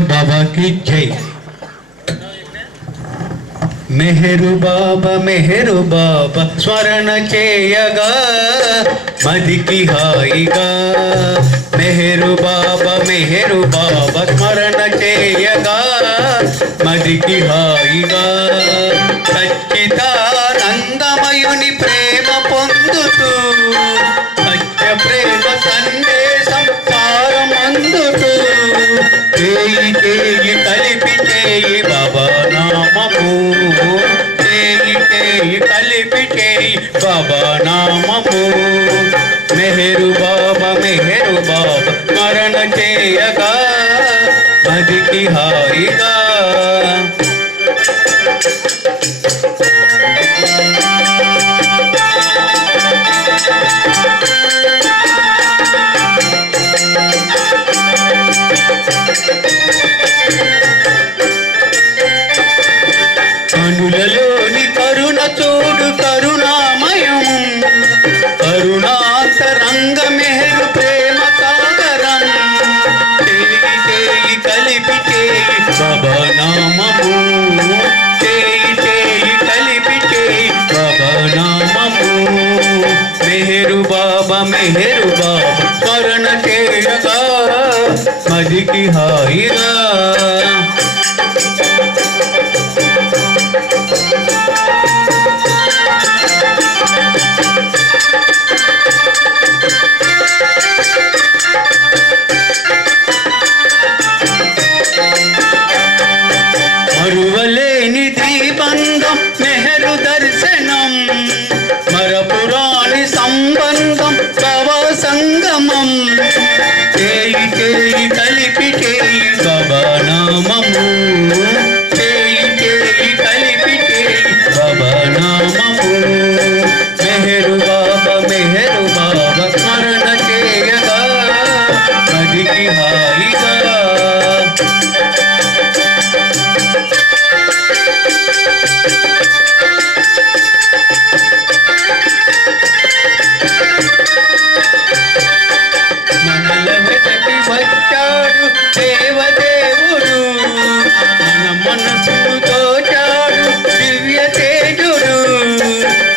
मेहर बाबा की जय। मेहरु बाबा स्मरण चेयगा मदिकी हाईगा। मेहरु बाबा स्मरण चेयगा मदिकी हाईगा। सच्चिदानंदमयुनि प्रेम పొందుతూ సత్య ప్రేమ సందేశం సారమందుతూ చేయి చేయి కలిపి చేయి బాబా నామము। చేయి చేయి కలిపి చేయి బాబా నామము। మెహరు బాబా స్మరణ చేయగా మదికి హాయిగా। కనులలోని కరుణ చూడు కరుణామయం కరుణాంతరంగ మెహరు ప్రేమ సాగరం। చేయి చేయి కలిపి చేయి బాబా నామము। చేయి చేయి కలిపి చేయి బాబా నామము। మెహరు బాబా స్మరణ చేయగా మదికి హాయిగా। మరువలేని దీబంధం మెహరు దర్శనం మరపురాని సంబంధం భవ సంగమం। చేయి చేయి కలిపి చేయి బాబా నామము। చేయి చేయి కలిపి చేయి బాబా నామము। మెహరు బాబా స్మరణ చేయగా మదికి హాయిగా। వచ్చాడు దేవదేవుడు మన మనసును దోచాడు దివ్య తేజుడు।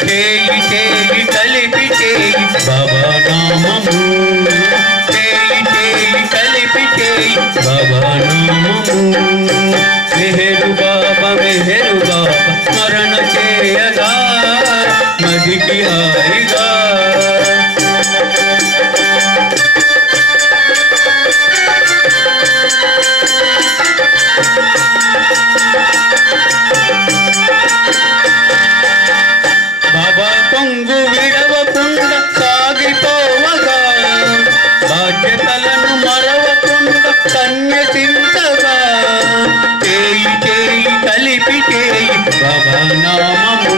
చేయి చేయి కలిపి చేయి బాబా నామము। చేయి చేయి కలిపి చేయి బాబా నామము। మెహరు బాబా స్మరణ చేయగా మదికి హాయిగా। బాబా కొంగు విడవకుండా సాగిపోవగా బాధ్యతలను మరవకుండా సన్యసించగా। చేయి చేయి కలిపి చేయి బాబా నామము।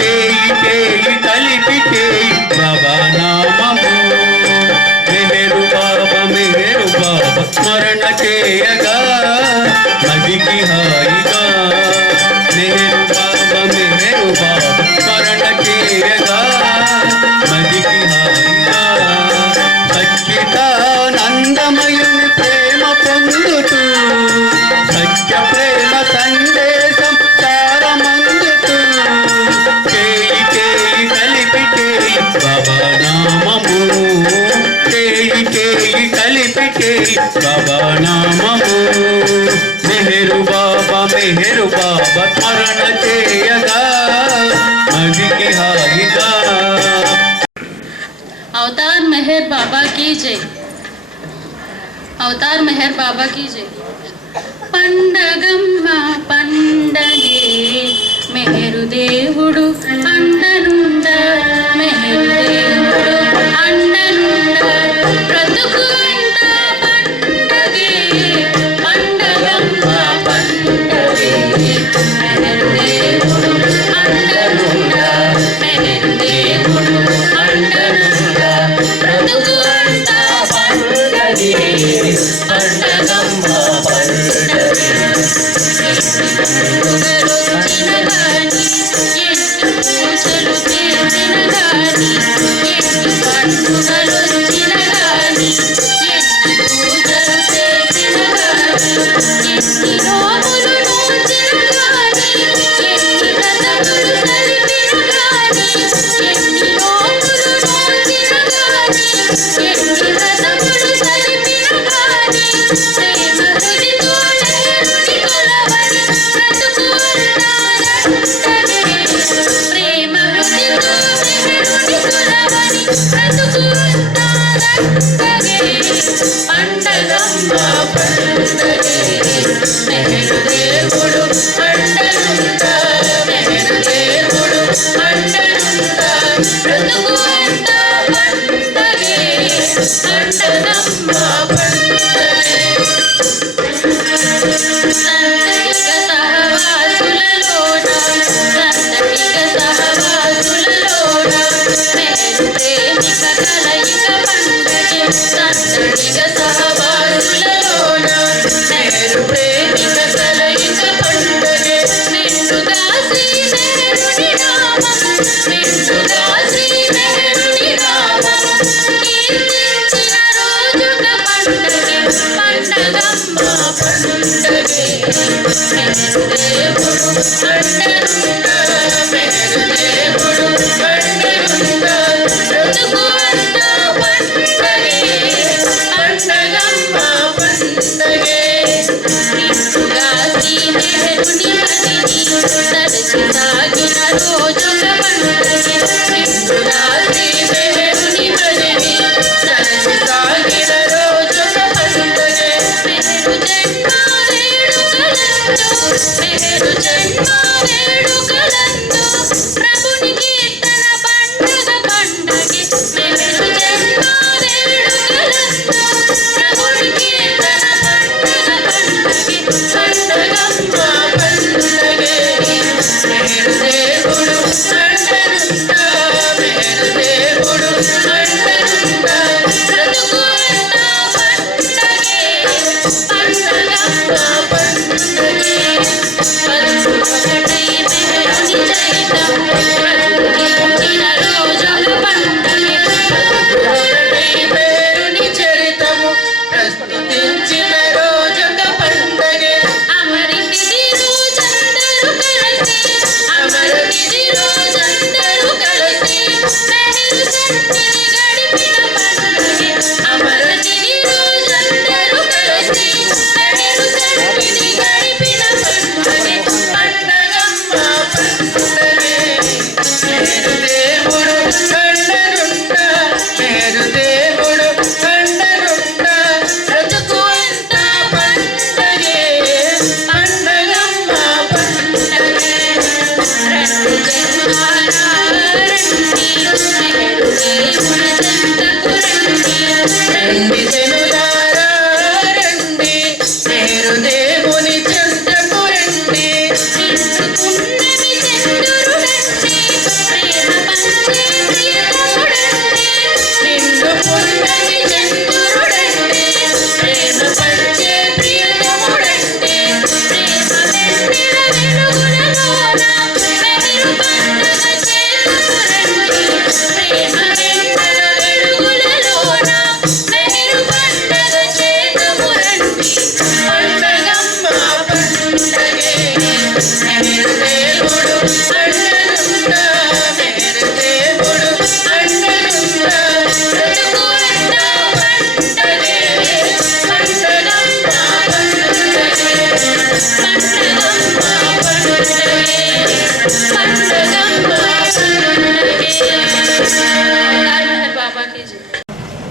చేయి చేయి కలిపి చేయి బాబా నామము। మెహరు బాబా స్మరణ చేయగా మదికి హాయిగా। మెహరు బాబా స్మరణ చేయగా మదికి హాయిగా। సచ్చిదానందమయుని ప్రేమ పొందుతూ సత్య ప్రేమ సందేశం సారమందుతూ చేయి చేయి కలిపి చేయి బాబా నామము। చేయి చేయి కలిపి చేయి బాబా నామము। మెహరు బాబా స్మరణ చేయగా మదికి హాయిగా। अवतार मेहर बाबा की जय। अवतार मेहर बाबा की जय। पंडगम्म पंडगे मेहरु దేవుడు అండనుండ మెహరు దేవుడు అండనుండ బ్రతుకు అంట పండగే పండగమ్మ పండగే మెహరు దేవుడు అండనుండ మెహరు దేవుడు అండనుండ బ్రతుకు అంట పండగే పండగమ్మ పండగే। పండుగలొచ్చిన గాని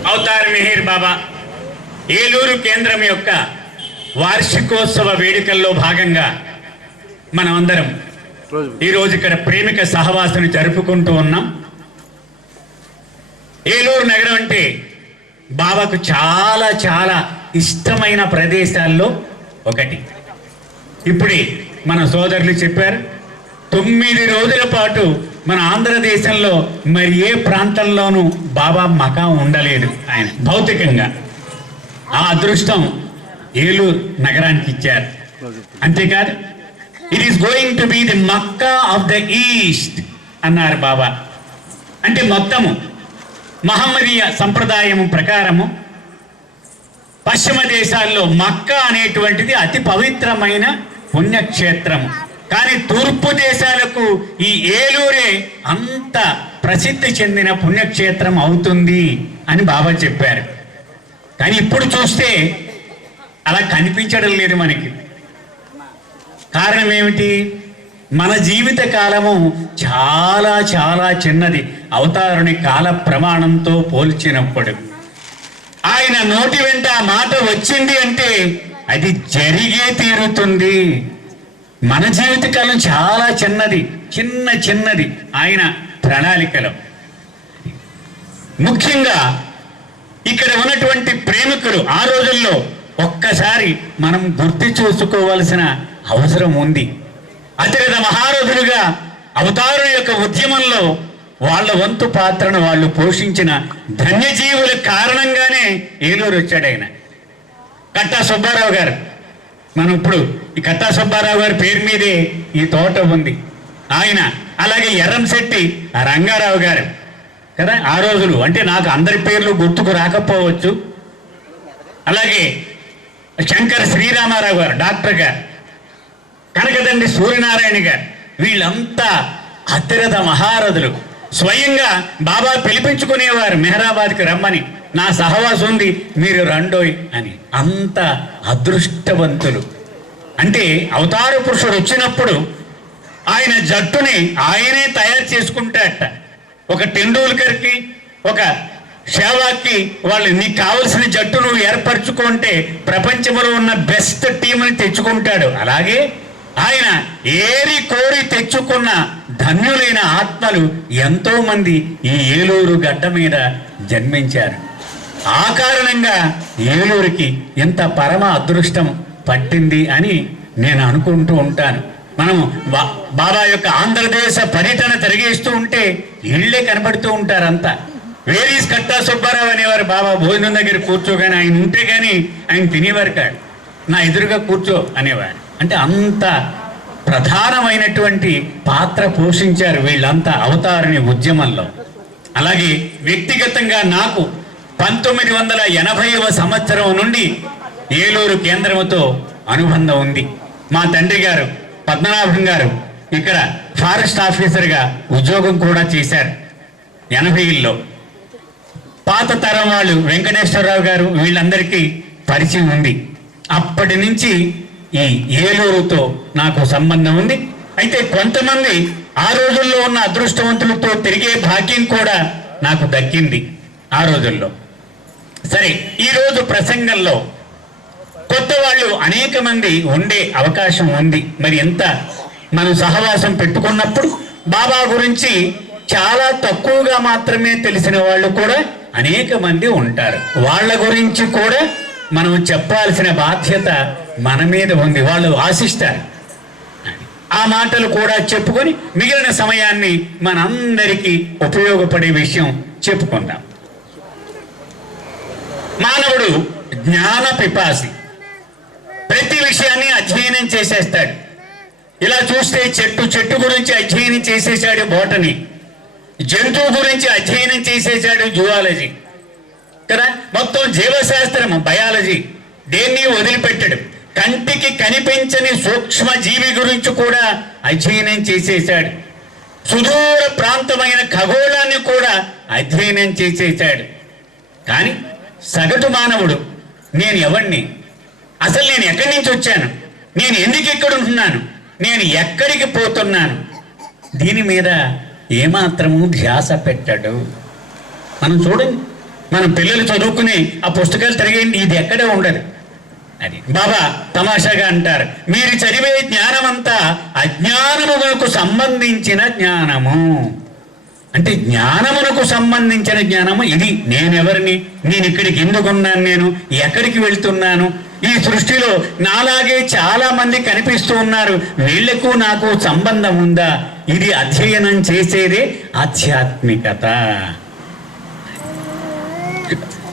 అవతార్ మెహర్ బాబా ఏలూరు కేంద్రం యొక్క వార్షికోత్సవ వేడుకల్లో భాగంగా మనమందరం ఈరోజు ఇక్కడ ప్రేమిక సహవాసుని జరుపుకుంటూ ఉన్నాం. ఏలూరు నగరం అంటే బాబాకు చాలా చాలా ఇష్టమైన ప్రదేశాల్లో ఒకటి. ఇప్పుడే మన సోదరులు చెప్పారు, 9 రోజుల పాటు మన ఆంధ్రదేశంలో మరి ఏ ప్రాంతంలోనూ బాబా మకా ఉండలేదు. ఆయన భౌతికంగా ఆ అదృష్టం ఏలూరు నగరానికి ఇచ్చారు. అంతేకాదు, it is going to be the Mecca of the east అన్నారు బాబా. అంటే మొత్తము మహమ్మదీయ సంప్రదాయము ప్రకారము పశ్చిమ దేశాల్లో మక్కా అనేటువంటిది అతి పవిత్రమైన పుణ్యక్షేత్రము. కానీ తూర్పు దేశాలకు ఈ ఏలూరే అంత ప్రసిద్ధి చెందిన పుణ్యక్షేత్రం అవుతుంది అని బాబా చెప్పారు. కానీ ఇప్పుడు చూస్తే అలా కనిపించడం లేదు మనకి. కారణం ఏమిటి? మన జీవిత కాలము చాలా చాలా చిన్నది అవతారుని కాల ప్రమాణంతో పోల్చినప్పుడు. ఆయన నోటి వెంట ఆ మాట వచ్చింది అంటే అది జరిగే తీరుతుంది. మన జీవితకాలం చాలా చిన్నది, చిన్నది ఆయన ప్రణాళికలో. ముఖ్యంగా ఇక్కడ ఉన్నటువంటి ప్రేమికులు ఆ రోజుల్లో ఒక్కసారి మనం గుర్తు చూసుకోవాల్సిన అవసరం ఉంది. అతిరథ మహారథులుగా అవతారుల యొక్క ఉద్యమంలో వాళ్ళ వంతు పాత్రను వాళ్ళు పోషించిన ధన్యజీవుల కారణంగానే ఏలూరు వచ్చాడు ఆయన. కట్టా సుబ్బారావు గారు, మనం ఇప్పుడు ఈ కట్టా సుబ్బారావు గారి పేరు మీదే ఈ తోట ఉంది. ఆయన అలాగే ఎర్రంశెట్టి రంగారావు గారు కదా ఆ రోజులు. అంటే నాకు అందరి పేర్లు గుర్తుకు రాకపోవచ్చు. అలాగే శంకర శ్రీరామారావు గారు డాక్టర్ గారు, కనకదండి సూర్యనారాయణ గారు, వీళ్ళంతా అతిరథ మహారథులు. స్వయంగా బాబా పిలిపించుకునేవారు మెహరాబాద్కి రమ్మని, నా సహవాసం ఉంది మీరు రండోయ్ అని. అంత అదృష్టవంతులు. అంటే అవతార పురుషుడు వచ్చినప్పుడు ఆయన జట్టుని ఆయనే తయారు చేసుకుంటాడట. ఒక టెండూల్కర్కి, ఒక షేవాగ్కి వాళ్ళు నీకు కావలసిన జట్టు నువ్వు ఏర్పరచుకుంటే ప్రపంచంలో ఉన్న బెస్ట్ టీంని తెచ్చుకుంటాడు. అలాగే ఆయన ఏరి కోరి తెచ్చుకున్న ధన్యులైన ఆత్మలు ఎంతో మంది ఈ ఏలూరు గడ్డ మీద జన్మించారు. ఆ కారణంగా ఏలూరుకి ఎంత పరమ అదృష్టం పట్టింది అని నేను అనుకుంటూ ఉంటాను. మనం బాబా యొక్క ఆంధ్రదేశ పర్యటన తిరిగేస్తూ ఉంటే ఇళ్లే కనబడుతూ ఉంటారు అంతా. వేరీస్ కట్టా సుబ్బారావు అనేవారు బాబా భోజనం దగ్గర కూర్చోగానే, ఆయన ఉంటే కానీ ఆయన తినేవారు కాదు. నా ఎదురుగా కూర్చో అనేవారు. అంటే అంత ప్రధానమైనటువంటి పాత్ర పోషించారు వీళ్ళంతా అవతారిణి ఉద్యమంలో. అలాగే వ్యక్తిగతంగా నాకు 1980వ సంవత్సరం నుండి ఏలూరు కేంద్రముతో అనుబంధం ఉంది. మా తండ్రి గారు పద్మనాభం గారు ఇక్కడ ఫారెస్ట్ ఆఫీసర్గా ఉద్యోగం కూడా చేశారు 80ల్లో. పాత తరం వాళ్ళు వెంకటేశ్వరరావు గారు వీళ్ళందరికీ పరిచయం ఉంది. అప్పటి నుంచి ఈ ఏలూరుతో నాకు సంబంధం ఉంది. అయితే కొంతమంది ఆ రోజుల్లో ఉన్న అదృష్టవంతులతో తిరిగే భాగ్యం కూడా నాకు దక్కింది ఆ రోజుల్లో. సరే, ఈరోజు ప్రసంగంలో కొత్త వాళ్ళు అనేక మంది ఉండే అవకాశం ఉంది. మరి ఎంత మనం సహవాసం పెట్టుకున్నప్పుడు బాబా గురించి చాలా తక్కువగా మాత్రమే తెలిసిన వాళ్ళు కూడా అనేక మంది ఉంటారు. వాళ్ళ గురించి కూడా మనం చెప్పాల్సిన బాధ్యత మన మీద ఉంది. వాళ్ళు ఆశిస్తారు. ఆ మాటలు కూడా చెప్పుకొని మిగిలిన సమయాన్ని మనందరికీ ఉపయోగపడే విషయం చెప్పుకుందాం. మానవుడు జ్ఞాన పిపాసి, ప్రతి విషయాన్ని అధ్యయనం చేసేస్తాడు. ఇలా చూస్తే చెట్టు గురించి అధ్యయనం చేసేసాడు బోటనీ, జంతువు గురించి అధ్యయనం చేసేసాడు జువాలజీ కదా, మొత్తం జీవశాస్త్రం బయాలజీ దేన్ని వదిలిపెట్టాడు. కంటికి కనిపించని సూక్ష్మ జీవి గురించి కూడా అధ్యయనం చేసేసాడు. సుదూర ప్రాంతమైన ఖగోళాన్ని కూడా అధ్యయనం చేసేసాడు. కానీ సగటు మానవుడు నేను ఎవరిని, అసలు నేను ఎక్కడి నుంచి వచ్చాను, నేను ఎందుకు ఇక్కడ ఉంటున్నాను, నేను ఎక్కడికి పోతున్నాను, దీని మీద ఏమాత్రము ధ్యాస పెట్టాడు. మనం చూడండి, మనం పిల్లలు చదువుకుని ఆ పుస్తకాలు తిరిగేయండి, ఇది ఎక్కడే ఉండదు. అది బాబా తమాషాగా అంటారు, మీరు చదివే జ్ఞానమంతా అజ్ఞానమునకు సంబంధించిన జ్ఞానము. అంటే జ్ఞానమునకు సంబంధించిన జ్ఞానము ఇది. నేనెవరిని, నేను ఇక్కడికి ఎందుకున్నాను, నేను ఎక్కడికి వెళ్తున్నాను, ఈ సృష్టిలో నాలాగే చాలా మంది కనిపిస్తూ ఉన్నారు, వీళ్లకు నాకు సంబంధం ఉందా, ఇది అధ్యయనం చేసేదే ఆధ్యాత్మికత.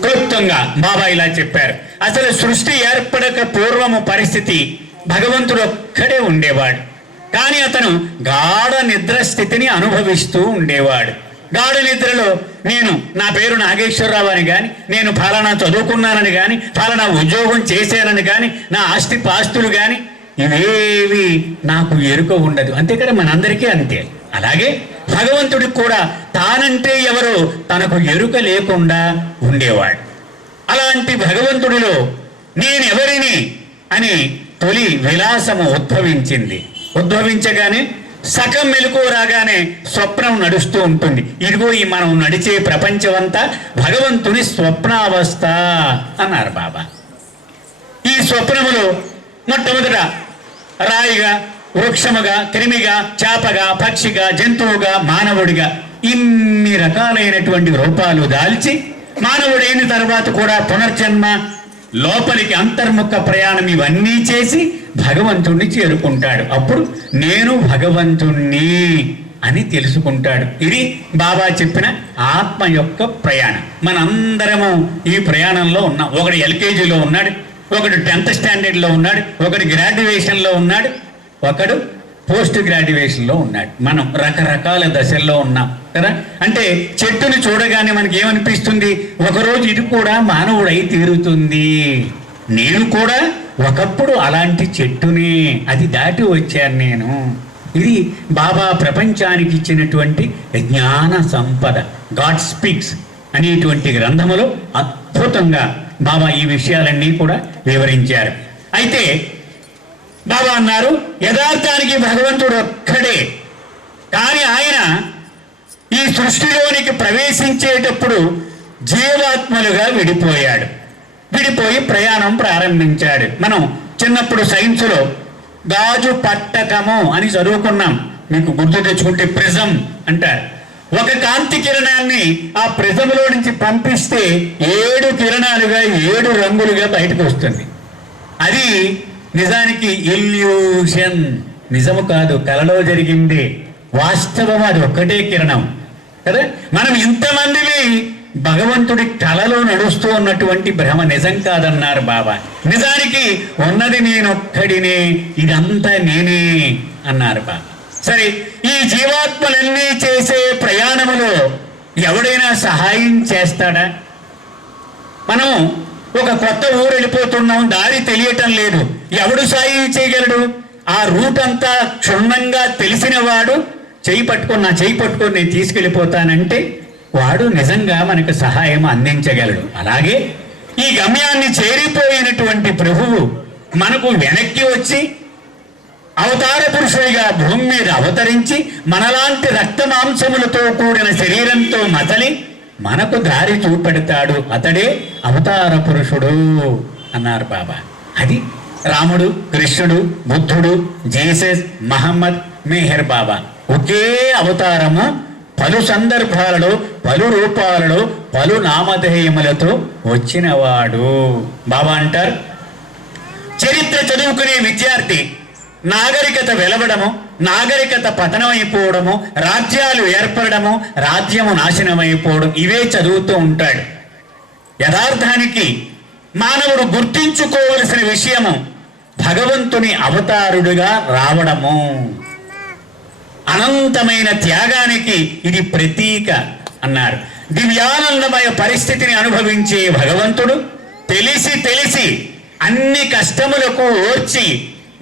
క్లుప్తంగా బాబా ఇలా చెప్పారు, అసలు సృష్టి ఏర్పడక పూర్వము పరిస్థితి భగవంతుడు ఒక్కడే ఉండేవాడు. కానీ అతను గాఢ నిద్ర స్థితిని అనుభవిస్తూ ఉండేవాడు. గాఢ నిద్రలో నేను నా పేరు నాగేశ్వరరావు అని కానీ, నేను ఫలానా చదువుకున్నానని కానీ, ఫలానా ఉద్యోగం చేశానని కానీ, నా ఆస్తి పాస్తులు కానీ ఇవేవి నాకు ఎరుక ఉండదు. అంతే కదా, మనందరికీ అంతే. అలాగే భగవంతుడికి కూడా తానంటే ఎవరో తనకు ఎరుక లేకుండా ఉండేవాడు. అలాంటి భగవంతుడిలో నేనెవరిని అని తొలి విలాసము ఉద్భవించగానే సగం మెలకు రాగానే స్వప్నం నడుస్తూ ఉంటుంది. ఇదిగో ఈ మనం నడిచే ప్రపంచం అంతా భగవంతుని స్వప్నావస్థ అన్నారు బాబా. ఈ స్వప్నములో మొట్టమొదట రాయిగా, వృక్షముగా, క్రిమిగా, చేపగా, పక్షిగా, జంతువుగా, మానవుడిగా ఇన్ని రకాలైనటువంటి రూపాలు దాల్చి మానవుడైన తర్వాత కూడా పునర్జన్మ, లోపలికి అంతర్ముఖ ప్రయాణం ఇవన్నీ చేసి భగవంతుణ్ణి చేరుకుంటాడు. అప్పుడు నేను భగవంతుణ్ణి అని తెలుసుకుంటాడు. ఇది బాబా చెప్పిన ఆత్మ యొక్క ప్రయాణం. మనందరము ఈ ప్రయాణంలో ఉన్నాం. ఒకడు ఎల్కేజీలో ఉన్నాడు, ఒకడు 10th స్టాండర్డ్లో ఉన్నాడు, ఒకడు గ్రాడ్యుయేషన్లో ఉన్నాడు, ఒకడు పోస్ట్ గ్రాడ్యుయేషన్లో ఉన్నాడు. మనం రకరకాల దశల్లో ఉన్నాం కదా. అంటే చెట్టుని చూడగానే మనకి ఏమనిపిస్తుంది, ఒకరోజు ఇది కూడా మానవుడై తీరుతుంది. నేను కూడా ఒకప్పుడు అలాంటి చెట్టునే, అది దాటి వచ్చాను నేను. ఇది బాబా ప్రపంచానికి ఇచ్చినటువంటి జ్ఞాన సంపద. గాడ్ స్పీక్స్ అనేటువంటి గ్రంథములో అద్భుతంగా బాబా ఈ విషయాలన్నీ కూడా వివరించారు. అయితే బాబా అన్నారు, యథార్థానికి భగవంతుడు ఒక్కడే, కానీ ఆయన ఈ సృష్టిలోనికి ప్రవేశించేటప్పుడు జీవాత్మలుగా విడిపోయి ప్రయాణం ప్రారంభించాడు. మనం చిన్నప్పుడు సైన్స్లో గాజు పట్టకము అని చదువుకున్నాం. మీకు గుర్తు తెచ్చుకుంటే ప్రిజం అంటారు. ఒక కాంతి కిరణాన్ని ఆ ప్రిజంలో నుంచి పంపిస్తే 7 కిరణాలుగా 7 రంగులుగా బయటకు వస్తుంది. అది నిజానికి ఇల్యూషన్, నిజము కాదు, కలలో జరిగింది. వాస్తవం అది ఒక్కటే కిరణం కదా. మనం ఇంతమందిని భగవంతుడి కలలో నడుస్తూ ఉన్నటువంటి భ్రమ, నిజం కాదన్నారు బాబా. నిజానికి ఉన్నది నేనొక్కడినే, ఇదంతా నేనే అన్నారు బాబా. సరే, ఈ జీవాత్మలన్నీ చేసే ప్రయాణములో ఎవడైనా సహాయం చేస్తాడా? మనం ఒక కొత్త ఊరు వెళ్ళిపోతున్నాం, దారి తెలియటం లేదు, ఎవడు సాయం చేయగలడు? ఆ రూట్ అంతా క్షుణ్ణంగా తెలిసిన వాడు చేయి పట్టుకొని నేను తీసుకెళ్ళిపోతానంటే వాడు నిజంగా మనకు సహాయం అందించగలడు. అలాగే ఈ గమ్యాన్ని చేరిపోయినటువంటి ప్రభువు మనకు వెనక్కి వచ్చి అవతార పురుషుడిగా భూమి మీద అవతరించి మనలాంటి రక్త మాంసములతో కూడిన శరీరంతో మతలి మనకు దారి చూపెడతాడు. అతడే అవతార పురుషుడు అన్నారు బాబా. అది రాముడు, కృష్ణుడు, బుద్ధుడు, జీసస్, మహమ్మద్, మెహర్ బాబా ఒకే అవతారము, పలు సందర్భాలలో, పలు రూపాలలో, పలు నామధేయములతో వచ్చినవాడు. బాబా అంటారు, చరిత్ర చదువుకునే విద్యార్థి నాగరికత వెలవడము, నాగరికత పతనమైపోవడము, రాజ్యాలు ఏర్పడము, రాజ్యము నాశనమైపోవడం, ఇవే చదువుతూ ఉంటాడు. యథార్థానికి మానవుడు గుర్తించుకోవలసిన విషయము భగవంతుని అవతారుడుగా రావడము. అనంతమైన త్యాగానికి ఇది ప్రతీక అన్నారు. దివ్యానందమయ పరిస్థితిని అనుభవించే భగవంతుడు తెలిసి అన్ని కష్టములకు ఓర్చి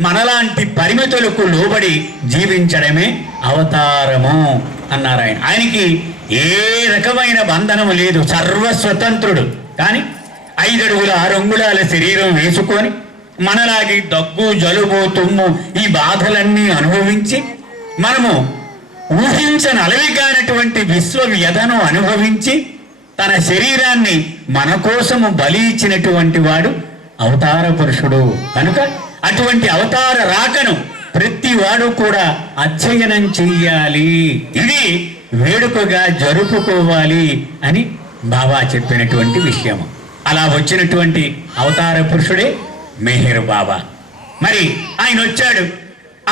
మనలాంటి పరిమితులకు లోబడి జీవించడమే అవతారము అన్నారు ఆయన. ఆయనకి ఏ రకమైన బంధనము లేదు, సర్వస్వతంత్రుడు. కానీ 5 అడుగుల 6 అంగుళాల శరీరం వేసుకొని మనలాగి దగ్గు, జలుబు, తుమ్ము ఈ బాధలన్నీ అనుభవించి మనము ఊహించనలవి కానటువంటి విశ్వ వ్యధను అనుభవించి తన శరీరాన్ని మన కోసము బలి ఇచ్చినటువంటి వాడు అవతార పురుషుడు. కనుక అటువంటి అవతార రాకను ప్రతి వాడు కూడా అధ్యయనం చెయ్యాలి, ఇది వేడుకగా జరుపుకోవాలి అని బాబా చెప్పినటువంటి విషయము. అలా వచ్చినటువంటి అవతార పురుషుడే మెహర్ బాబా. మరి ఆయన వచ్చాడు,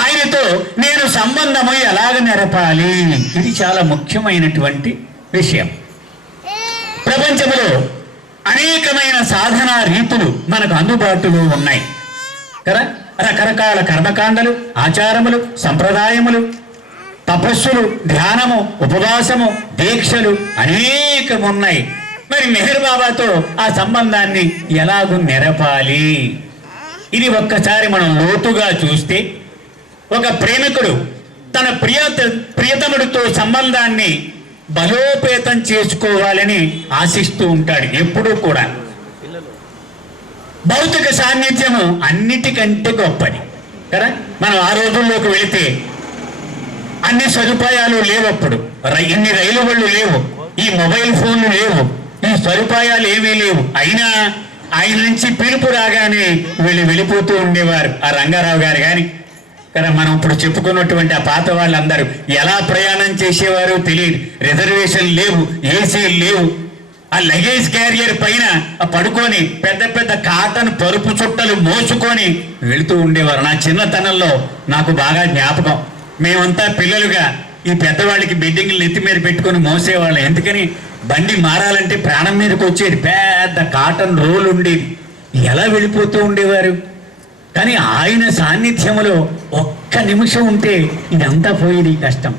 ఆయనతో నేను సంబంధము ఎలాగ నెరపాలి, ఇది చాలా ముఖ్యమైనటువంటి విషయం. ప్రపంచంలో అనేకమైన సాధనా రీతులు మనకు అందుబాటులో ఉన్నాయి కదా. రకరకాల కర్మకాండలు, ఆచారములు, సంప్రదాయములు, తపస్సులు, ధ్యానము, ఉపవాసము, దీక్షలు అనేకమున్నాయి. మరి మెహర్ బాబాతో ఆ సంబంధాన్ని ఎలాగూ నెరపాలి, ఇది ఒక్కసారి మనం లోతుగా చూస్తే, ఒక ప్రేమికుడు తన ప్రియతముడితో సంబంధాన్ని బలోపేతం చేసుకోవాలని ఆశిస్తూ ఉంటాడు ఎప్పుడూ కూడా. భౌతిక సాన్నిధ్యము అన్నిటికంటే గొప్పది కదా. మనం ఆ రోజుల్లోకి వెళితే అన్ని సదుపాయాలు లేవు, అప్పుడు ఇన్ని రైలు బళ్ళు లేవు, ఈ మొబైల్ ఫోన్లు లేవు, ఈ సదుపాయాలు ఏమీ లేవు. అయినా ఆయన నుంచి పిలుపు రాగానే వెళ్ళిపోతూ ఉండేవారు. ఆ రంగారావు గారు కానీ కదా, మనం ఇప్పుడు చెప్పుకున్నటువంటి ఆ పాత వాళ్ళందరూ ఎలా ప్రయాణం చేసేవారో తెలియదు. రిజర్వేషన్ లేవు, ఏసీలు లేవు. ఆ లగేజ్ క్యారియర్ పైన పడుకొని పెద్ద పెద్ద కాటన్ పరుపు చుట్టలు మోసుకొని వెళుతూ ఉండేవారు. నా చిన్నతనంలో నాకు బాగా జ్ఞాపకం. మేమంతా పిల్లలుగా ఈ పెద్దవాళ్ళకి బెడ్డింగ్లు నెత్తి మీద పెట్టుకొని మోసేవాళ్ళం. ఎందుకని బండి మారాలంటే ప్రాణం మీదకి వచ్చేది, పెద్ద కాటన్ రోల్ ఉండేది. ఎలా వెళ్ళిపోతూ ఉండేవారు. కానీ ఆయన సాన్నిధ్యములో ఒక్క నిమిషం ఉంటే ఇదంతా పోయేది కష్టం.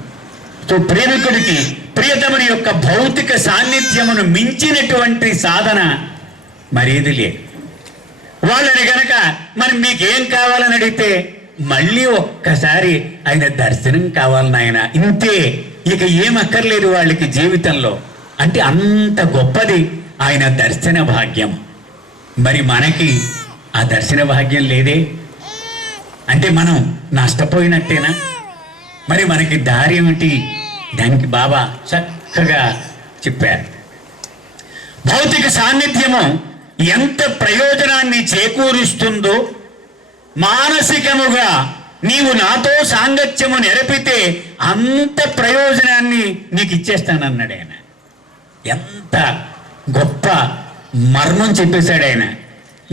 సో ప్రేమికుడికి ప్రియతముని యొక్క భౌతిక సాన్నిధ్యమును మించినటువంటి సాధన మరేది లేదు. వాళ్ళని గనక మరి మీకేం కావాలని అడిగితే మళ్ళీ ఒక్కసారి ఆయన దర్శనం కావాలి నాయన, ఇంతే, ఇక ఏం అక్కర్లేదు వాళ్ళకి జీవితంలో. అంటే అంత గొప్పది ఆయన దర్శన భాగ్యం. మరి మనకి ఆ దర్శన భాగ్యం లేదే అంటే మనం నష్టపోయినట్టేనా? మరి మనకి దారి ఏమిటి? దానికి బాబా చక్కగా చెప్పారు. భౌతిక సాన్నిధ్యము ఎంత ప్రయోజనాన్ని చేకూరుస్తుందో, మానసికముగా నీవు నాతో సాంగత్యము నెరపితే అంత ప్రయోజనాన్ని నీకు ఇచ్చేస్తానన్నాడు ఆయన. ఎంత గొప్ప మర్మం చెప్పేశాడు ఆయన.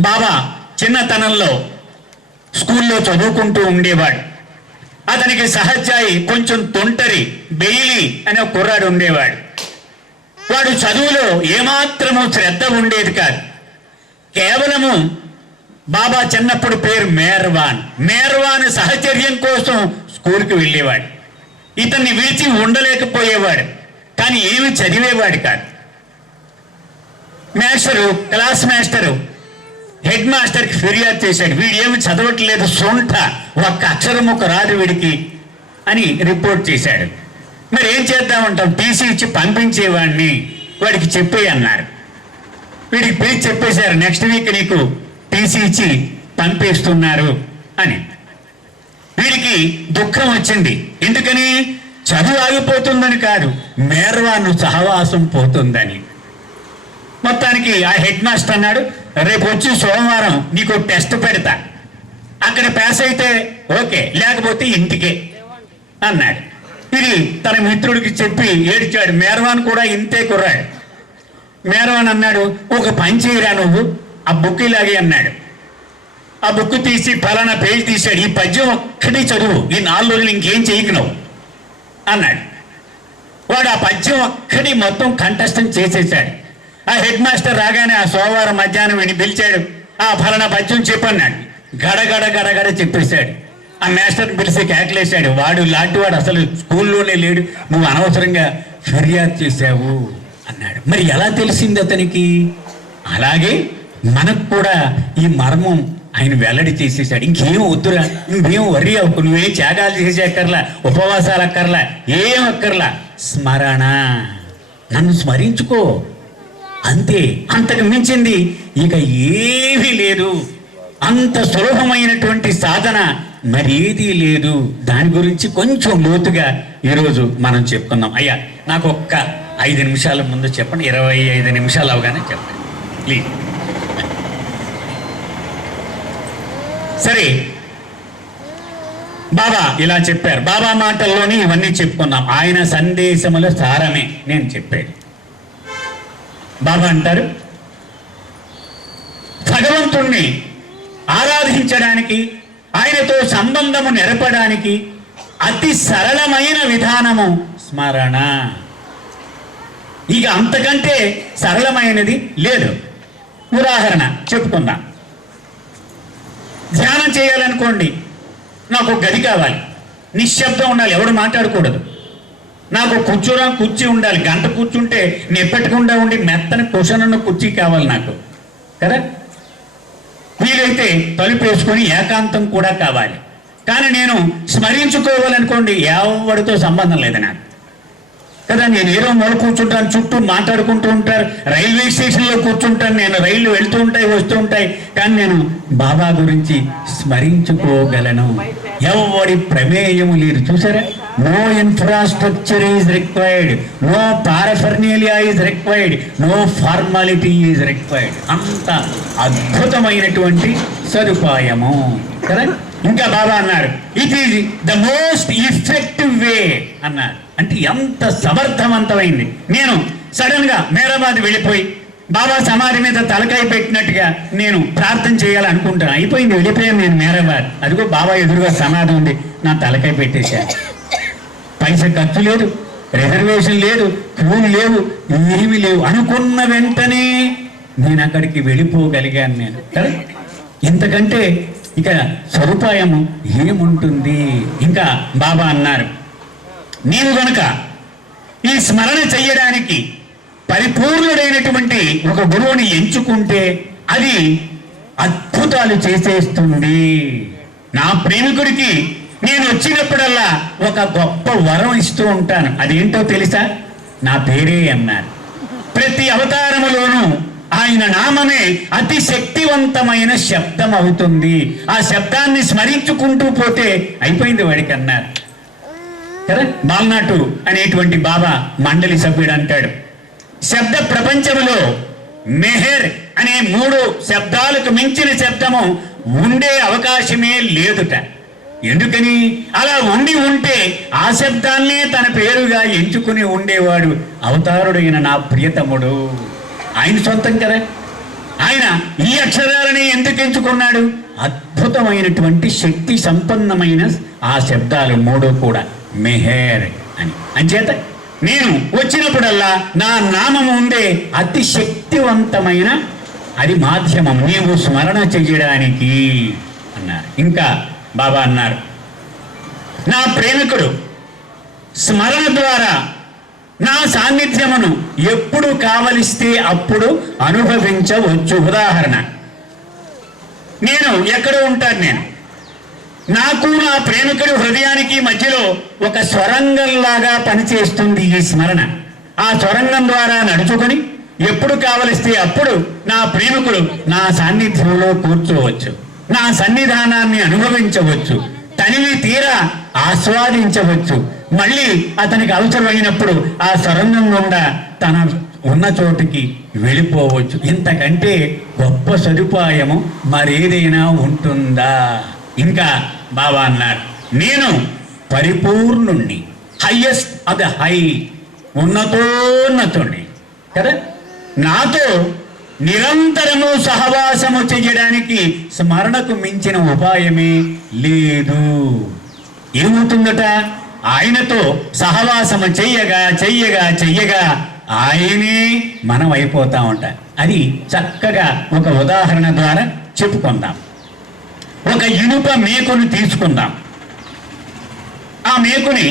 బాబా చిన్నతనంలో స్కూల్లో చదువుకుంటూ ఉండేవాడు. అతనికి సహజాయి కొంచెం తొంటరి బెయిలీ అనే ఒక కుర్రాడు ఉండేవాడు. వాడు చదువులో ఏమాత్రము శ్రద్ధ ఉండేది కాదు. కేవలము బాబా చిన్నప్పుడు పేరు మేర్వాన్ సహచర్యం కోసం స్కూల్కి వెళ్ళేవాడు. ఇతన్ని విడిచి ఉండలేకపోయేవాడు, కానీ ఏమి చదివేవాడు కాదు. క్లాస్ మాస్టరు హెడ్ మాస్టర్కి ఫిర్యాదు చేశాడు, వీడేమి చదవట్లేదు, సొంట ఒక్క అక్షరం ఒక రాదు వీడికి అని రిపోర్ట్ చేశాడు. మరి ఏం చేద్దామంటాం, టీసీ ఇచ్చి పంపించేవాడిని, వాడికి చెప్పేయి అన్నారు. వీడికి పిలిచి చెప్పేశారు, నెక్స్ట్ వీక్ నీకు టీసీ ఇచ్చి పంపిస్తున్నారు అని. వీడికి దుఃఖం వచ్చింది. ఎందుకని? చదువు ఆగిపోతుందని కాదు, మేర్వాను సహవాసం పోతుందని. మొత్తానికి ఆ హెడ్ మాస్టర్ అన్నాడు, రేపు వచ్చి సోమవారం నీకు టెస్ట్ పెడతా, అక్కడ పాస్ అయితే ఓకే, లేకపోతే ఇంటికే అన్నాడు. ఇది తన మిత్రుడికి చెప్పి ఏడ్చాడు. మేర్వాన్ కూడా ఇంతే కుర్రాడు. మేర్వాన్ అన్నాడు, ఒక పని చేయరా నువ్వు, ఆ బుక్ ఇలాగే అన్నాడు. ఆ బుక్ తీసి ఫలానా పేజ్ తీశాడు, ఈ పద్యం ఒక్కటి చదువు, ఈ 4 రోజులు ఇంకేం చేయకు అన్నాడు. వాడు ఆ పద్యం ఒక్కటి మొత్తం కంఠస్థం చేసేసాడు. ఆ హెడ్ మాస్టర్ రాగానే ఆ సోమవారం మధ్యాహ్నం విని పిలిచాడు, ఆ ఫలానా పద్యం చెప్పన్నాడు. గడగడ గడగడ చెప్పేశాడు. ఆ మాస్టర్ని పిలిచి కేకలేశాడు, వాడు లాంటివాడు అసలు స్కూల్లోనే లేడు, నువ్వు అనవసరంగా ఫిర్యాదు చేశావు అన్నాడు. మరి ఎలా తెలిసింది అతనికి? అలాగే మనకు కూడా ఈ మర్మం ఆయన వెల్లడి చేసేసాడు. ఇంకేం వద్దురా, నువ్వేం వర్రీ అవ్వకు, నువ్వేం త్యాగాలు చేసేక్కర్లా, ఉపవాసాలు అక్కర్లా, ఏం అక్కర్లా, స్మరణ, నన్ను స్మరించుకో అంతే, అంతకు మించింది ఇక ఏమీ లేదు. అంత సులభమైనటువంటి సాధన మరేదీ లేదు. దాని గురించి కొంచెం లోతుగా ఈరోజు మనం చెప్పుకుందాం. అయ్యా నాకు ఒక్క 5 నిమిషాల ముందు చెప్పండి, 25 నిమిషాలు అవగానే చెప్పండి ప్లీజ్. సరే, బాబా ఇలా చెప్పారు. బాబా మాటల్లోని ఇవన్నీ చెప్పుకున్నాం. ఆయన సందేశముల సారమే నేను చెప్పేది. బాబా అంటారు, భగవంతుణ్ణి ఆరాధించడానికి, ఆయనతో సంబంధము నెరపడానికి అతి సరళమైన విధానము స్మరణ. ఇక అంతకంటే సరళమైనది లేదు. ఉదాహరణ చెప్పుకుందాం. ధ్యానం చేయాలనుకోండి, నాకు గది కావాలి, నిశ్శబ్దం ఉండాలి, ఎవడు మాట్లాడకూడదు. నాకు కుర్చీ ఉండాలి, గంట కూర్చుంటే నెప్పెట్టకుండా ఉండి మెత్తని కుషనున్న కుర్చీ కావాలి నాకు కదా. వీలైతే తలుపు వేసుకొని ఏకాంతం కూడా కావాలి. కానీ నేను స్మరించుకోవాలనుకోండి, ఎవరితో సంబంధం లేదు నాకు కదా. నేను ఏదో మొదలు కూర్చుంటాను, చుట్టూ మాట్లాడుకుంటూ ఉంటారు. రైల్వే స్టేషన్లో కూర్చుంటాను, నేను రైళ్లు వెళ్తూ ఉంటాయి వస్తూ ఉంటాయి, కానీ నేను బాబా గురించి స్మరించుకోగలను. ఎవరి ప్రమేయము లేదు. చూసారా, no infrastructure is required, no paraphernalia is required, no formality is required. అంత అద్భుతమైనటువంటి సదుపాయము కదా. ఇంకా బాబా అన్నారు, it is the most effective way అన్నారు. అంటే ఎంత సమర్థవంతమైంది. నేను సడన్ గా మేరాబాద్ వెళ్ళిపోయి బాబా సమాధి మీద తలకాయ పెట్టినట్టుగా నేను ప్రార్థన చేయాలనుకుంటాను. అయిపోయింది, వెళ్ళిపోయాను నేను మేరాబాద్. అదిగో బాబా ఎదురుగా సమాధి ఉంది, నా తలకాయ పెట్టేశాను. పైసా ఖర్చు లేదు, రిజర్వేషన్ లేదు, క్యూలు లేవు, ఏమీ లేవు. అనుకున్న వెంటనే నేను అక్కడికి వెళ్ళిపోగలిగాను నేను కదా. ఇంతకంటే ఇక సదుపాయము ఏముంటుంది? ఇంకా బాబా అన్నారు, నీవు గనుక ఈ స్మరణ చెయ్యడానికి పరిపూర్ణుడైనటువంటి ఒక గురువుని ఎంచుకుంటే అది అద్భుతాలు చేసేస్తుంది. నా ప్రేమికుడికి నేను వచ్చినప్పుడల్లా ఒక గొప్ప వరం ఇస్తూ ఉంటాను. అదేంటో తెలుసా? నా పేరే అన్నారు. ప్రతి అవతారములోనూ ఆయన నామమే అతి శక్తివంతమైన శబ్దం అవుతుంది. ఆ శబ్దాన్ని స్మరించుకుంటూ పోతే అయిపోయింది వాడికి అన్నారు కదా. బాల్నాటు అనేటువంటి బాబా మండలి సభ్యుడు అంటాడు, శబ్ద ప్రపంచంలో మెహర్ అనే 3 శబ్దాలకు మించిన శబ్దము ఉండే అవకాశమే లేదుట. ఎందుకని? అలా ఉంటే ఆ శబ్దాన్నే తన పేరుగా ఎంచుకుని ఉండేవాడు అవతారుడైన నా ప్రియతముడు. ఆయన సొంతం కదా. ఆయన ఈ అక్షరాలని ఎందుకు ఎంచుకున్నాడు? అద్భుతమైనటువంటి శక్తి సంపన్నమైన ఆ శబ్దాలు 3 కూడా మెహర్ అని. అంచేత నేను వచ్చినప్పుడల్లా నా నామము ఉండే అతి శక్తివంతమైన అది మాధ్యమం నీవు స్మరణ చెయ్యడానికి అన్నారు. ఇంకా బాబా అన్నారు, నా ప్రేమికుడు స్మరణ ద్వారా నా సాన్నిధ్యమును ఎప్పుడు కావలిస్తే అప్పుడు అనుభవించవచ్చు. ఉదాహరణ, నేను ఎక్కడ ఉంటాను, నాకు నా ప్రేమికుడి హృదయానికి మధ్యలో ఒక స్వరంగంలాగా పనిచేస్తుంది ఈ స్మరణ. ఆ స్వరంగం ద్వారా నడుచుకొని ఎప్పుడు కావలిస్తే అప్పుడు నా ప్రేమికుడు నా సాన్నిధ్యంలో కూర్చోవచ్చు, నా సన్నిధానాన్ని అనుభవించవచ్చు, తనివి తీరా ఆస్వాదించవచ్చు. మళ్ళీ అతనికి అవసరమైనప్పుడు ఆ స్వరంగం గుండా తన ఉన్న చోటుకి వెళ్ళిపోవచ్చు. ఇంతకంటే గొప్ప సదుపాయము మరేదైనా ఉంటుందా? ఇంకా బాబా అన్నారు, నేను పరిపూర్ణుణ్ణి, హైయెస్ట్ ఆఫ్ ద హై, ఉన్నతోన్నతుణ్ణి కదా. నాతో నిరంతరము సహవాసము చెయ్యడానికి స్మరణకు మించిన ఉపాయమే లేదు. ఏమవుతుందట? ఆయనతో సహవాసము చెయ్యగా చెయ్యగా చెయ్యగా ఆయనే మనం అయిపోతా ఉంటా. అది చక్కగా ఒక ఉదాహరణ ద్వారా చెప్పుకుందాం. ఒక ఇనుప మేకును తీసుకుందాం. ఆ మేకుని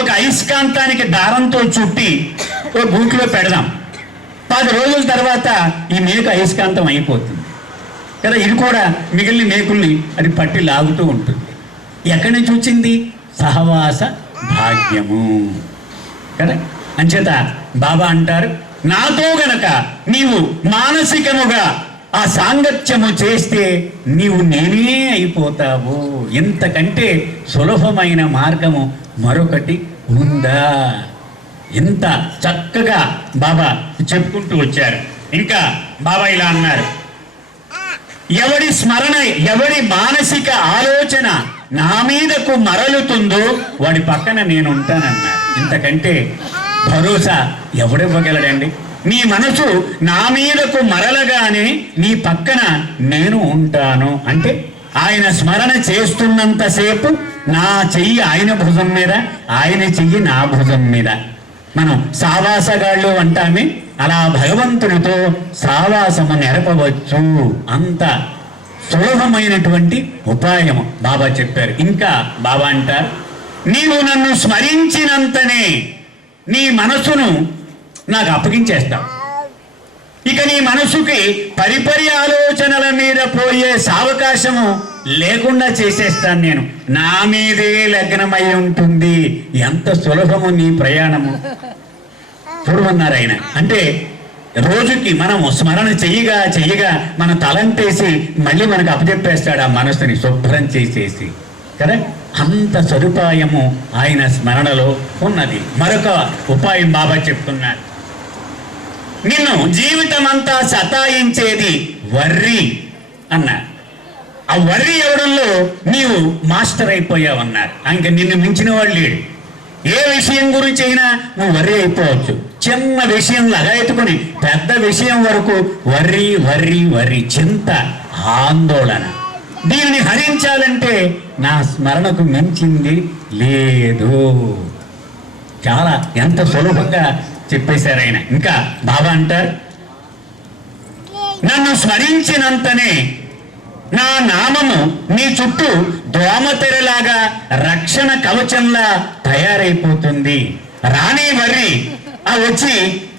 ఒక అయస్కాంతానికి దారంతో చుట్టి ఒక గూట్లో పెడదాం. 10 రోజుల తర్వాత ఈ మేకు అయస్కాంతం అయిపోతుంది కదా. ఇది కూడా మిగిలిన మేకుల్ని అది పట్టి లాగుతూ ఉంటుంది. ఎక్కడి నుంచి వచ్చింది? సహవాస భాగ్యము కదా. అంచేత బాబా అంటారు, నాతో గనక నీవు మానసికముగా ఆ సాంగత్యము చేస్తే నీవు నేనే అయిపోతావు. ఇంతకంటే సులభమైన మార్గము మరొకటి ఉందా? ఇంత చక్కగా బాబా చెప్పుకుంటూ వచ్చారు. ఇంకా బాబా ఇలా అన్నారు, ఎవడి స్మరణ, ఎవడి మానసిక ఆలోచన నా మీదకు మరలుతుందో వాడి పక్కన నేను ఉంటానన్నారు. ఇంతకంటే భరోసా ఎవడివ్వగలడండి? నీ మనసు నా మీదకు మరలగానే నీ పక్కన నేను ఉంటాను అంటే ఆయన స్మరణ చేస్తున్నంతసేపు నా చెయ్యి ఆయన భుజం మీద, ఆయన చెయ్యి నా భుజం మీద. మనం సావాసగాళ్ళు అంటామే, అలా భగవంతుడితో సావాసము నెరపవచ్చు. అంత సులభమైనటువంటి ఉపాయము బాబా చెప్పారు. ఇంకా బాబా అంటారు, నీవు నన్ను స్మరించినంతనే నీ మనసును నాకు అప్పగించేస్తావు. ఇక నీ మనసుకి పరిపరి ఆలోచనల మీద పోయే సావకాశము లేకుండా చేసేస్తాను నేను. నా మీదే లగ్నమై ఉంటుంది. ఎంత సులభము నీ ప్రయాణము చూడమన్నారు ఆయన. అంటే రోజుకి మనము స్మరణ చెయ్యగా చెయ్యగా మన తలంటేసి మళ్ళీ మనకు అప్పచెప్పేస్తాడు ఆ మనసుని శుభ్రం చేసేసి కదా. అంత సదుపాయము ఆయన స్మరణలో ఉన్నది. మరొక ఉపాయం బాబా చెప్తున్నారు, నిన్ను జీవితం అంతా సతాయించేది వర్రి అన్నారు. ఆ వర్రి అవడంలో నీవు మాస్టర్ అయిపోయావన్నారు. ఇంక నిన్ను మించిన వాడు లేడు. ఏ విషయం గురించి అయినా నువ్వు వర్రి అయిపోవచ్చు. చిన్న విషయం లగాయెత్తుకుని పెద్ద విషయం వరకు వర్రి వర్రి వర్రి, చింత, ఆందోళన. దీనిని హరించాలంటే నా స్మరణకు మించింది లేదు. చాలా ఎంత సులభంగా చెప్పేశారు ఆయన. ఇంకా బాబా అంటారు, నన్ను స్మరించినంతనే నా నామము నీ చుట్టూ దోమతెరలాగా రక్షణ కవచంలా తయారైపోతుంది. రాణి వర్రి ఆ వచ్చి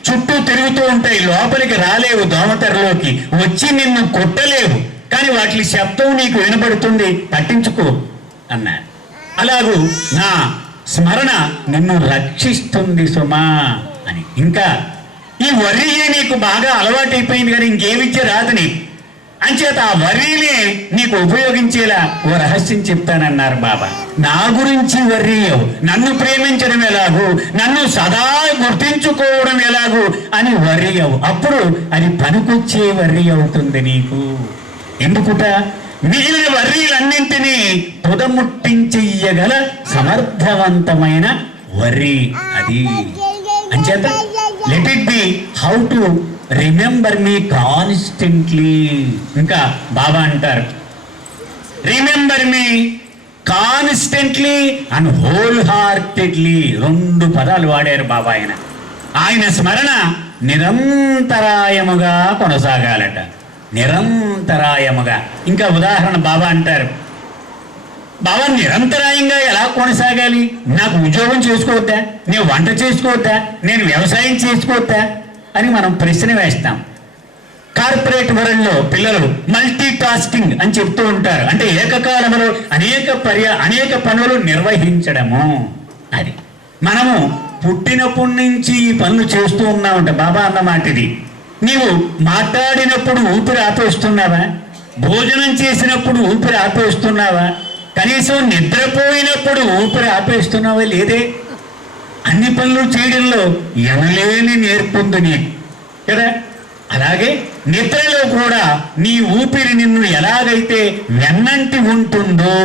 చుట్టూ తిరుగుతూ ఉంటాయి, లోపలికి రాలేవు, దోమతెరలోకి వచ్చి నిన్ను కొట్టలేవు. కానీ వాటి శబ్దం నీకు వినబడుతుంది, పట్టించుకో అన్నాడు. అలాగూ నా స్మరణ నిన్ను రక్షిస్తుంది సుమా అని. ఇంకా ఈ వర్రీయే నీకు బాగా అలవాటైపోయింది కానీ ఇంకే విద్య రాదని, అంచేత ఆ వర్రీలే నీకు ఉపయోగించేలా ఓ రహస్యం చెప్తానన్నారు బాబా. నా గురించి వర్రీయవు, నన్ను ప్రేమించడం ఎలాగూ, నన్ను సదా గుర్తించుకోవడం ఎలాగూ అని వర్రీయవు. అప్పుడు అది పనికొచ్చే వర్రీ అవుతుంది నీకు. ఎందుకుట? మిగిలిన వర్రీలన్నింటినీ తుదముట్టించెయ్యగల సమర్థవంతమైన వర్రీ అది. అంచేత let it be how to remember me constantly. ఇంకా బాబా అంటారు, remember me constantly and whole heartedly. 2 పదాలు వాడారు బాబా. ఆయన స్మరణ నిరంతరాయముగా కొనసాగాలట, నిరంతరాయముగా. ఇంకా ఉదాహరణ బాబా అంటారు, బాబా నిరంతరాయంగా ఎలా కొనసాగాలి? నాకు ఉద్యోగం చేసుకోవద్దా, నేను వంట చేసుకోవద్దా, నేను వ్యవసాయం చేసుకోవద్దా అని మనం ప్రశ్న వేస్తాం. కార్పొరేట్ వరల్డ్లో పిల్లలు మల్టీ టాస్కింగ్ అని చెప్తూ ఉంటారు. అంటే ఏకకాలంలో అనేక పనులు నిర్వహించడము. అది మనము పుట్టినప్పటి నుంచి ఈ పనులు చేస్తూ ఉన్నామంట. బాబా అన్నమాట ఇది. నీవు మాట్లాడినప్పుడు ఊపిరి ఆపేస్తున్నావా? భోజనం చేసినప్పుడు ఊపిరి ఆపేస్తున్నావా? కనీసం నిద్రపోయినప్పుడు ఊపిరి ఆపేస్తున్నావా? లేదే. అన్ని పనులు చేయడంలో ఎనలేని నేర్పుంది నీకు కదా. అలాగే నిద్రలో కూడా నీ ఊపిరి నిన్ను ఎలాగైతే వెన్నంటి ఉంటుందో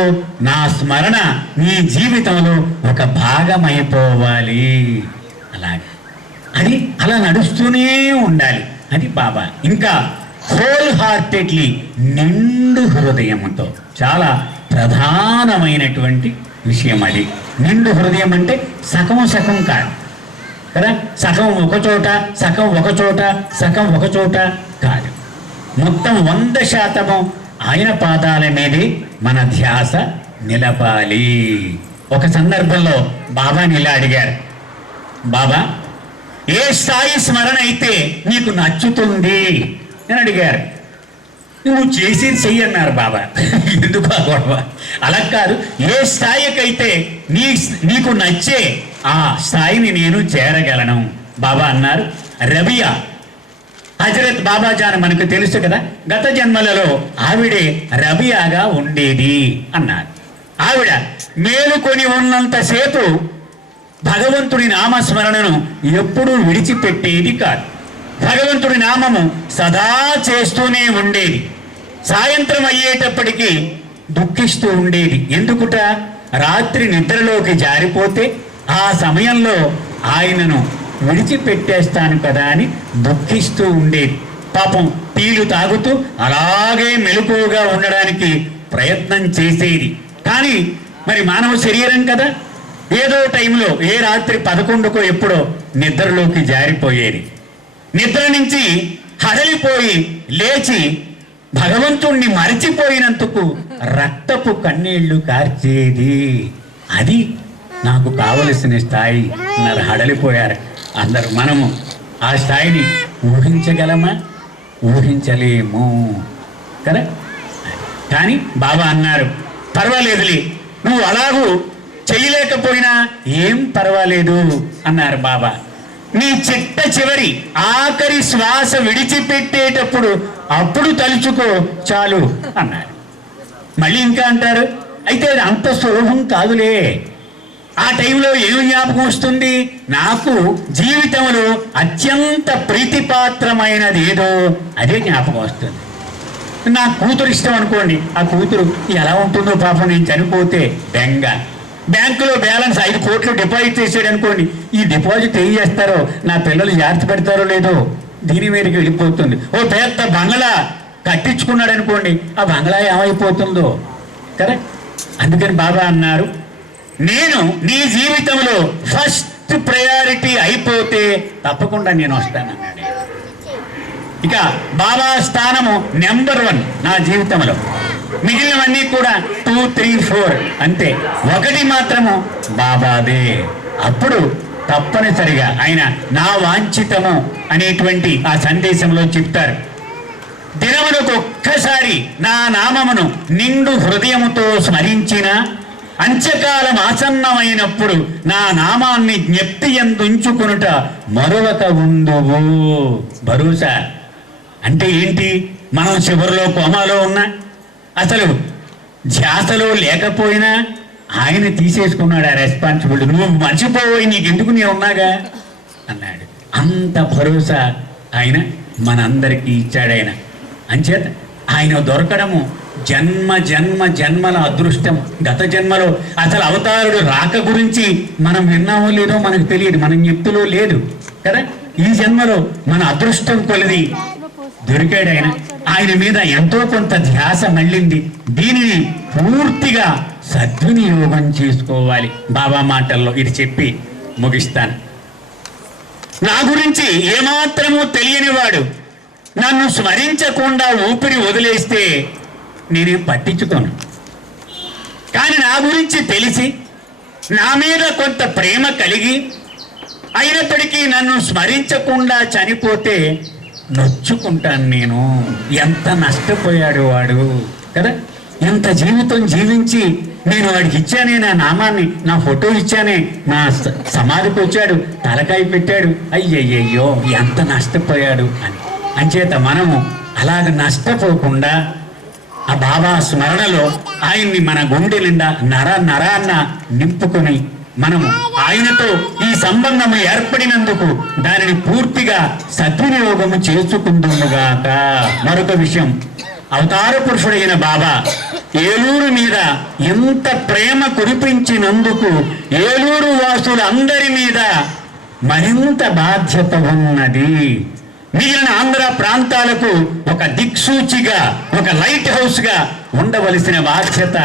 నా స్మరణ నీ జీవితంలో ఒక భాగమైపోవాలి. అలాగే అది అలా నడుస్తూనే ఉండాలి. అది బాబా. ఇంకా హోల్ హార్టెడ్లీ, నిండు హృదయంతో. చాలా ప్రధానమైనటువంటి విషయం అది. నిండు హృదయం అంటే సగం సగం కాదు కదా. సగం ఒక చోట, సగం ఒక చోట, సగం ఒక చోట కాదు. మొత్తం 100% ఆయన పాదాల మీదే మన ధ్యాస నిలపాలి. ఒక సందర్భంలో బాబాని ఇలా అడిగారు, బాబా ఏ స్థాయి స్మరణ అయితే నీకు నచ్చుతుంది అని అడిగారు. నువ్వు చేసేది చెయ్యి అన్నారు బాబా. ఎందుకు ఆ గొడవ? అలా కాదు, ఏ స్థాయికైతే నీకు నచ్చే ఆ స్థాయిని నేను చేరగలను. బాబా అన్నారు, రబియా హజరత్ బాబాజాన్ మనకు తెలుసు కదా, గత జన్మలలో ఆవిడే రబియాగా ఉండేది అన్నారు. ఆవిడ మేలుకొని ఉన్నంతసేపు భగవంతుడి నామస్మరణను ఎప్పుడూ విడిచిపెట్టేది కాదు. భగవంతుడి నామము సదా చేస్తూనే ఉండేది. సాయంత్రం అయ్యేటప్పటికీ దుఃఖిస్తూ ఉండేది. ఎందుకుట? రాత్రి నిద్రలోకి జారిపోతే ఆ సమయంలో ఆయనను విడిచిపెట్టేస్తాను కదా అని దుఃఖిస్తూ ఉండేది. పాపం టీలు తాగుతూ అలాగే మెలకువగా ఉండడానికి ప్రయత్నం చేసేది. కానీ మరి మానవ శరీరం కదా, ఏదో టైంలో ఏ రాత్రి 11కో ఎప్పుడో నిద్రలోకి జారిపోయేది. నిద్ర నుంచి హడలిపోయి లేచి భగవంతుణ్ణి మరిచిపోయినందుకు రక్తపు కన్నీళ్లు కార్చేది. అది నాకు కావలసిన స్థాయి అన్నారు. హడలిపోయారు అందరూ. మనము ఆ స్థాయిని ఊహించగలమా? ఊహించలేము కదా. కానీ బాబా అన్నారు, పర్వాలేదులే, నువ్వు అలాగూ చేయలేకపోయినా ఏం పర్వాలేదు అన్నారు బాబా. నీ చిట్ట చివరి ఆఖరి శ్వాస విడిచిపెట్టేటప్పుడు అప్పుడు తలుచుకో చాలు అన్నారు. మళ్ళీ ఇంకా అంటారు, అయితే అది అంత సులభం కాదులే. ఆ టైంలో ఏమి జ్ఞాపకం వస్తుంది? నాకు జీవితంలో అత్యంత ప్రీతిపాత్రమైనది ఏదో అదే జ్ఞాపకం వస్తుంది. నా కూతురు ఇష్టం అనుకోండి, ఆ కూతురు ఎలా ఉంటుందో పాపం, నేను చనిపోతే బెంగ. బ్యాంకులో బ్యాలెన్స్ 5 కోట్లు డిపాజిట్ చేసాడు అనుకోండి, ఈ డిపాజిట్ ఏం చేస్తారో, నా పిల్లలు జాగ్రత్త పెడతారో లేదో దీని మీదకి వెళ్ళిపోతుంది. ఓ పెద్ద బంగ్లా కట్టించుకున్నాడు అనుకోండి, ఆ బంగ్లా ఏమైపోతుందో కదా. అందుకని బాబా అన్నారు, నేను నీ జీవితంలో ఫస్ట్ ప్రయారిటీ అయిపోతే తప్పకుండా నేను వస్తానన్నాడు. ఇక బాబా స్థానము నెంబర్ 1 నా జీవితంలో. మిగిలినవన్నీ కూడా 2, 3, 4 అంతే. 1 మాత్రము బాబాదే. అప్పుడు తప్పనిసరిగా ఆయన నా వాంఛితము అనేటువంటి ఆ సందేశంలో చెప్తారు, దినమునకు ఒక్కసారి నా నామమును నిండు హృదయముతో స్మరించిన అంత్యకాలం ఆసన్నమైనప్పుడు నా నామాన్ని జ్ఞప్తి ఎందుంచుకునుట మరొక ఉందువు. భరోసా అంటే ఏంటి? మనం చివరిలో కోమాలో ఉన్నా, అసలు ధ్యాసలో లేకపోయినా ఆయన తీసేసుకున్నాడు ఆ రెస్పాన్సిబిలిటీ. నువ్వు మర్చిపోయి నీకెందుకు నేను ఉన్నాగా అన్నాడు. అంత భరోసా ఆయన మనందరికీ ఇచ్చాడు. ఆయన అంచేత ఆయన దొరకడము జన్మ జన్మ జన్మల అదృష్టం. గత జన్మలో అసలు అవతారుడు రాక గురించి మనం విన్నామో లేదో మనకు తెలియదు, మన జ్ఞప్తిలో లేదు కదా. ఈ జన్మలో మన అదృష్టం కొలిది దొరికాడు ఆయన. ఆయన మీద ఎంతో కొంత ధ్యాస మళ్ళింది. దీనిని పూర్తిగా సద్వినియోగం చేసుకోవాలి. బాబా మాటల్లో ఇది చెప్పి ముగిస్తాను. నా గురించి ఏమాత్రమూ తెలియనివాడు నన్ను స్మరించకుండా ఊపిరి వదిలేస్తే నేనేం పట్టించుకోను. కానీ నా గురించి తెలిసి నా మీద కొంత ప్రేమ కలిగి అయినప్పటికీ నన్ను స్మరించకుండా చనిపోతే నొచ్చుకుంటాను నేను. ఎంత నష్టపోయాడు వాడు కదా. ఎంత జీవితం జీవించి నేను వాడికి ఇచ్చానే నా నామాన్ని, నా ఫోటో ఇచ్చానే, నా సమాధికి వచ్చాడు, తలకాయ పెట్టాడు, అయ్యయ్యో ఎంత నష్టపోయాడు అని. అంచేత మనము అలాగ నష్టపోకుండా ఆ బాబా స్మరణలో ఆయన్ని మన గుండె నిండా నరాన్న నింపుకొని మనము ఆయనతో ఈ సంబంధము ఏర్పడినందుకు దానిని పూర్తిగా సద్వినియోగము చేసుకుందుముగాక. మరొక విషయం, అవతార పురుషుడైన బాబా ఏలూరు మీద ఎంత ప్రేమ కురిపించినందుకు ఏలూరు వాసులందరి మీద మరింత బాధ్యత ఉన్నది. మిగిలిన ఆంధ్ర ప్రాంతాలకు ఒక దిక్సూచిగా, ఒక లైట్ హౌస్ గా ఉండవలసిన బాధ్యత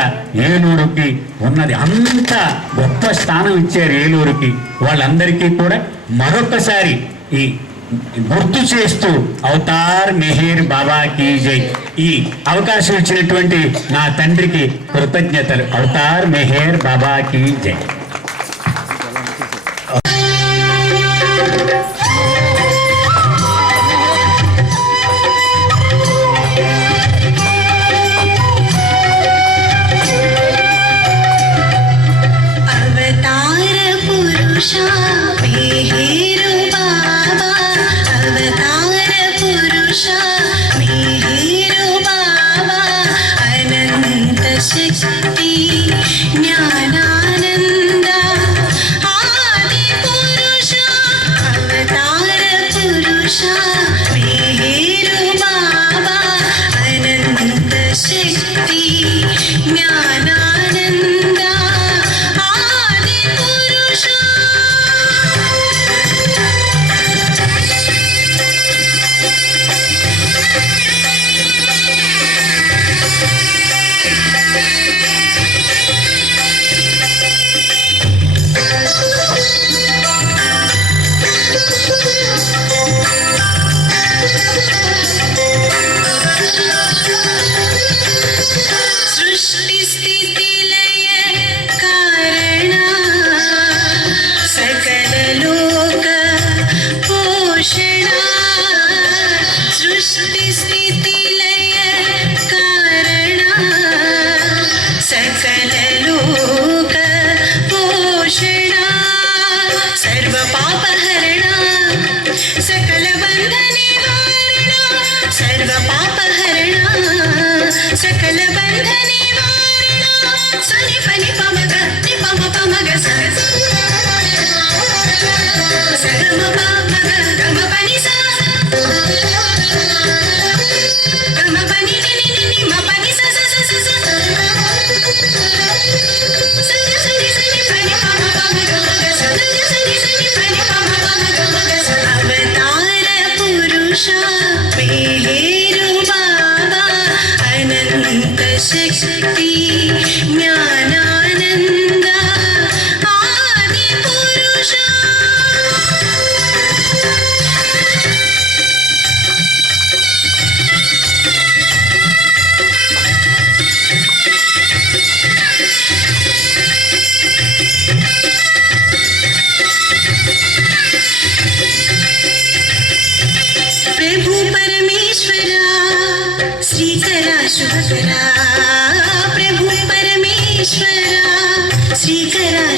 ఏలూరుకి ఉన్నది. అంత గొప్ప స్థానం ఇచ్చారు ఏలూరుకి. వాళ్ళందరికీ కూడా మరొకసారి ఈ గుర్తు చేస్తూ అవతార్ మెహర్ బాబాకి జై. ఈ అవకాశం ఇచ్చినటువంటి నా తండ్రికి కృతజ్ఞతలు. అవతార్ మెహర్ బాబాకి జై.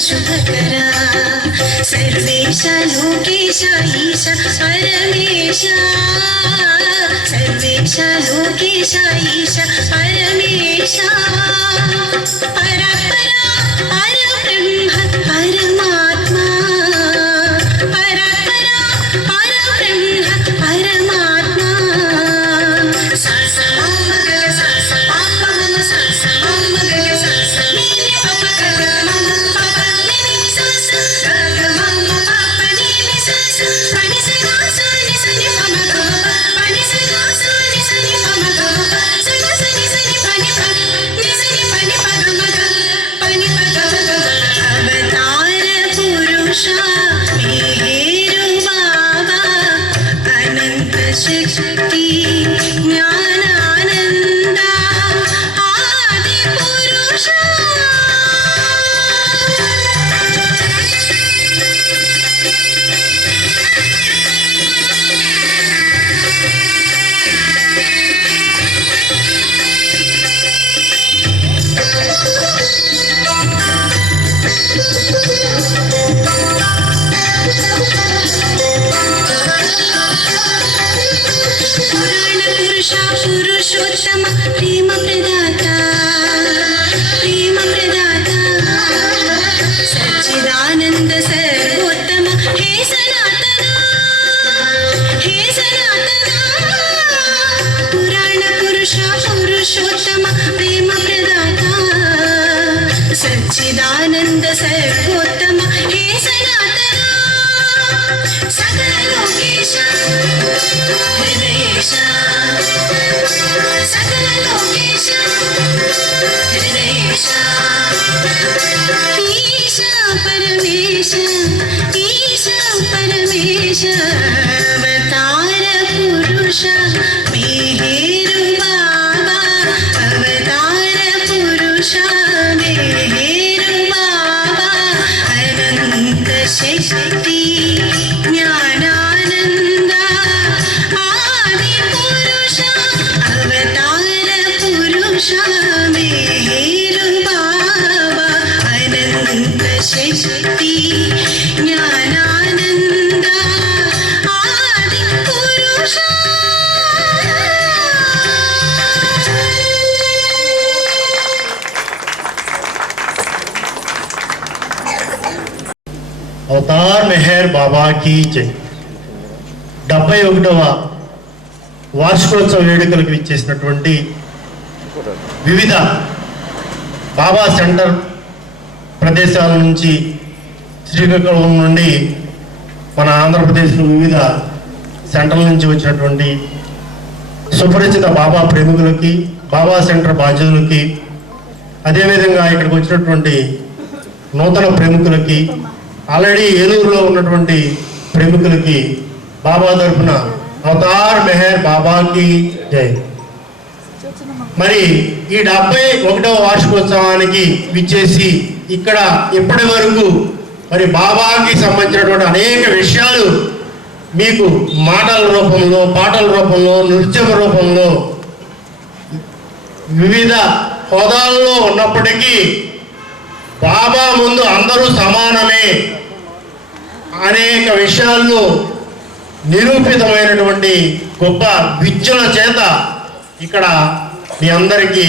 शुभकरा सर्वेश लोकेश ईश परमेश सर्वेश लोकेश ईश परमेश परपरा परब्रह्म परमात्मा परपरा परब्रह्म परमात्मा सा सा मगल सा सा पापा सा सा मगल सा सा नीने पापा मम पापा नीने सा सा मम पापा नीने सा सा pani sa ga sa ni sa ni pa ma ga pani sa ga sa ni sa ni pa ma ga sa ga sa ni pani pa ni sa ni pani pa ga ma ga pani pa ga ma ga avatar purusha meheru baba anant shakti jnanananda adi purusha पुराण पुरुषा पुरुषोत्तम प्रेम प्रदाता सच्चिदानंद सर्वोत्तम हे सनातना पुराण पुरुषा पुरुषोत्तम प्रेम प्रदाता सच्चिदानंद सर्वोत्तम हे सनातना सकल लोकेश हृदयेश सकल लोकेश हृदयेश ईशा परमेश अवतार पुरुष मेहेरु बाबा अवतार पुरुष मेहेरु बाबा अनंत शक्ति ज्ञानानंद आदि पुरुष अवतार पुरुष मेहेरु बाबा अनंत शक्ति ज्ञानानंद आदि पुरुष అవతార్ మెహర్ బాబాకి జై 71వ వార్షికోత్సవ వేడుకలకు ఇచ్చేసినటువంటి వివిధ బాబా సెంటర్ ప్రదేశాల నుంచి శ్రీకాకుళం నుండి మన ఆంధ్రప్రదేశ్లో వివిధ సెంటర్ల నుంచి వచ్చినటువంటి సుపరిచిత బాబా ప్రేమికులకి బాబా సెంటర్ బాధ్యులకి అదేవిధంగా ఇక్కడికి వచ్చినటువంటి నూతన ప్రేమికులకి ఆల్రెడీ ఏలూరులో ఉన్నటువంటి ప్రేమికులకి బాబా తరఫున అవతార్ మెహర్ బాబాకి జై. మరి ఈ 71వ వార్షికోత్సవానికి విచ్చేసి ఇక్కడ ఇప్పటి వరకు మరి బాబాకి సంబంధించినటువంటి అనేక విషయాలు మీకు మాటల రూపంలో పాటల రూపంలో నృత్యం రూపంలో వివిధ హోదాల్లో ఉన్నప్పటికీ బాబా ముందు అందరూ సమానమే అనేక విషయాల్లో నిరూపితమైనటువంటి గొప్ప విద్యల చేత ఇక్కడ మీ అందరికీ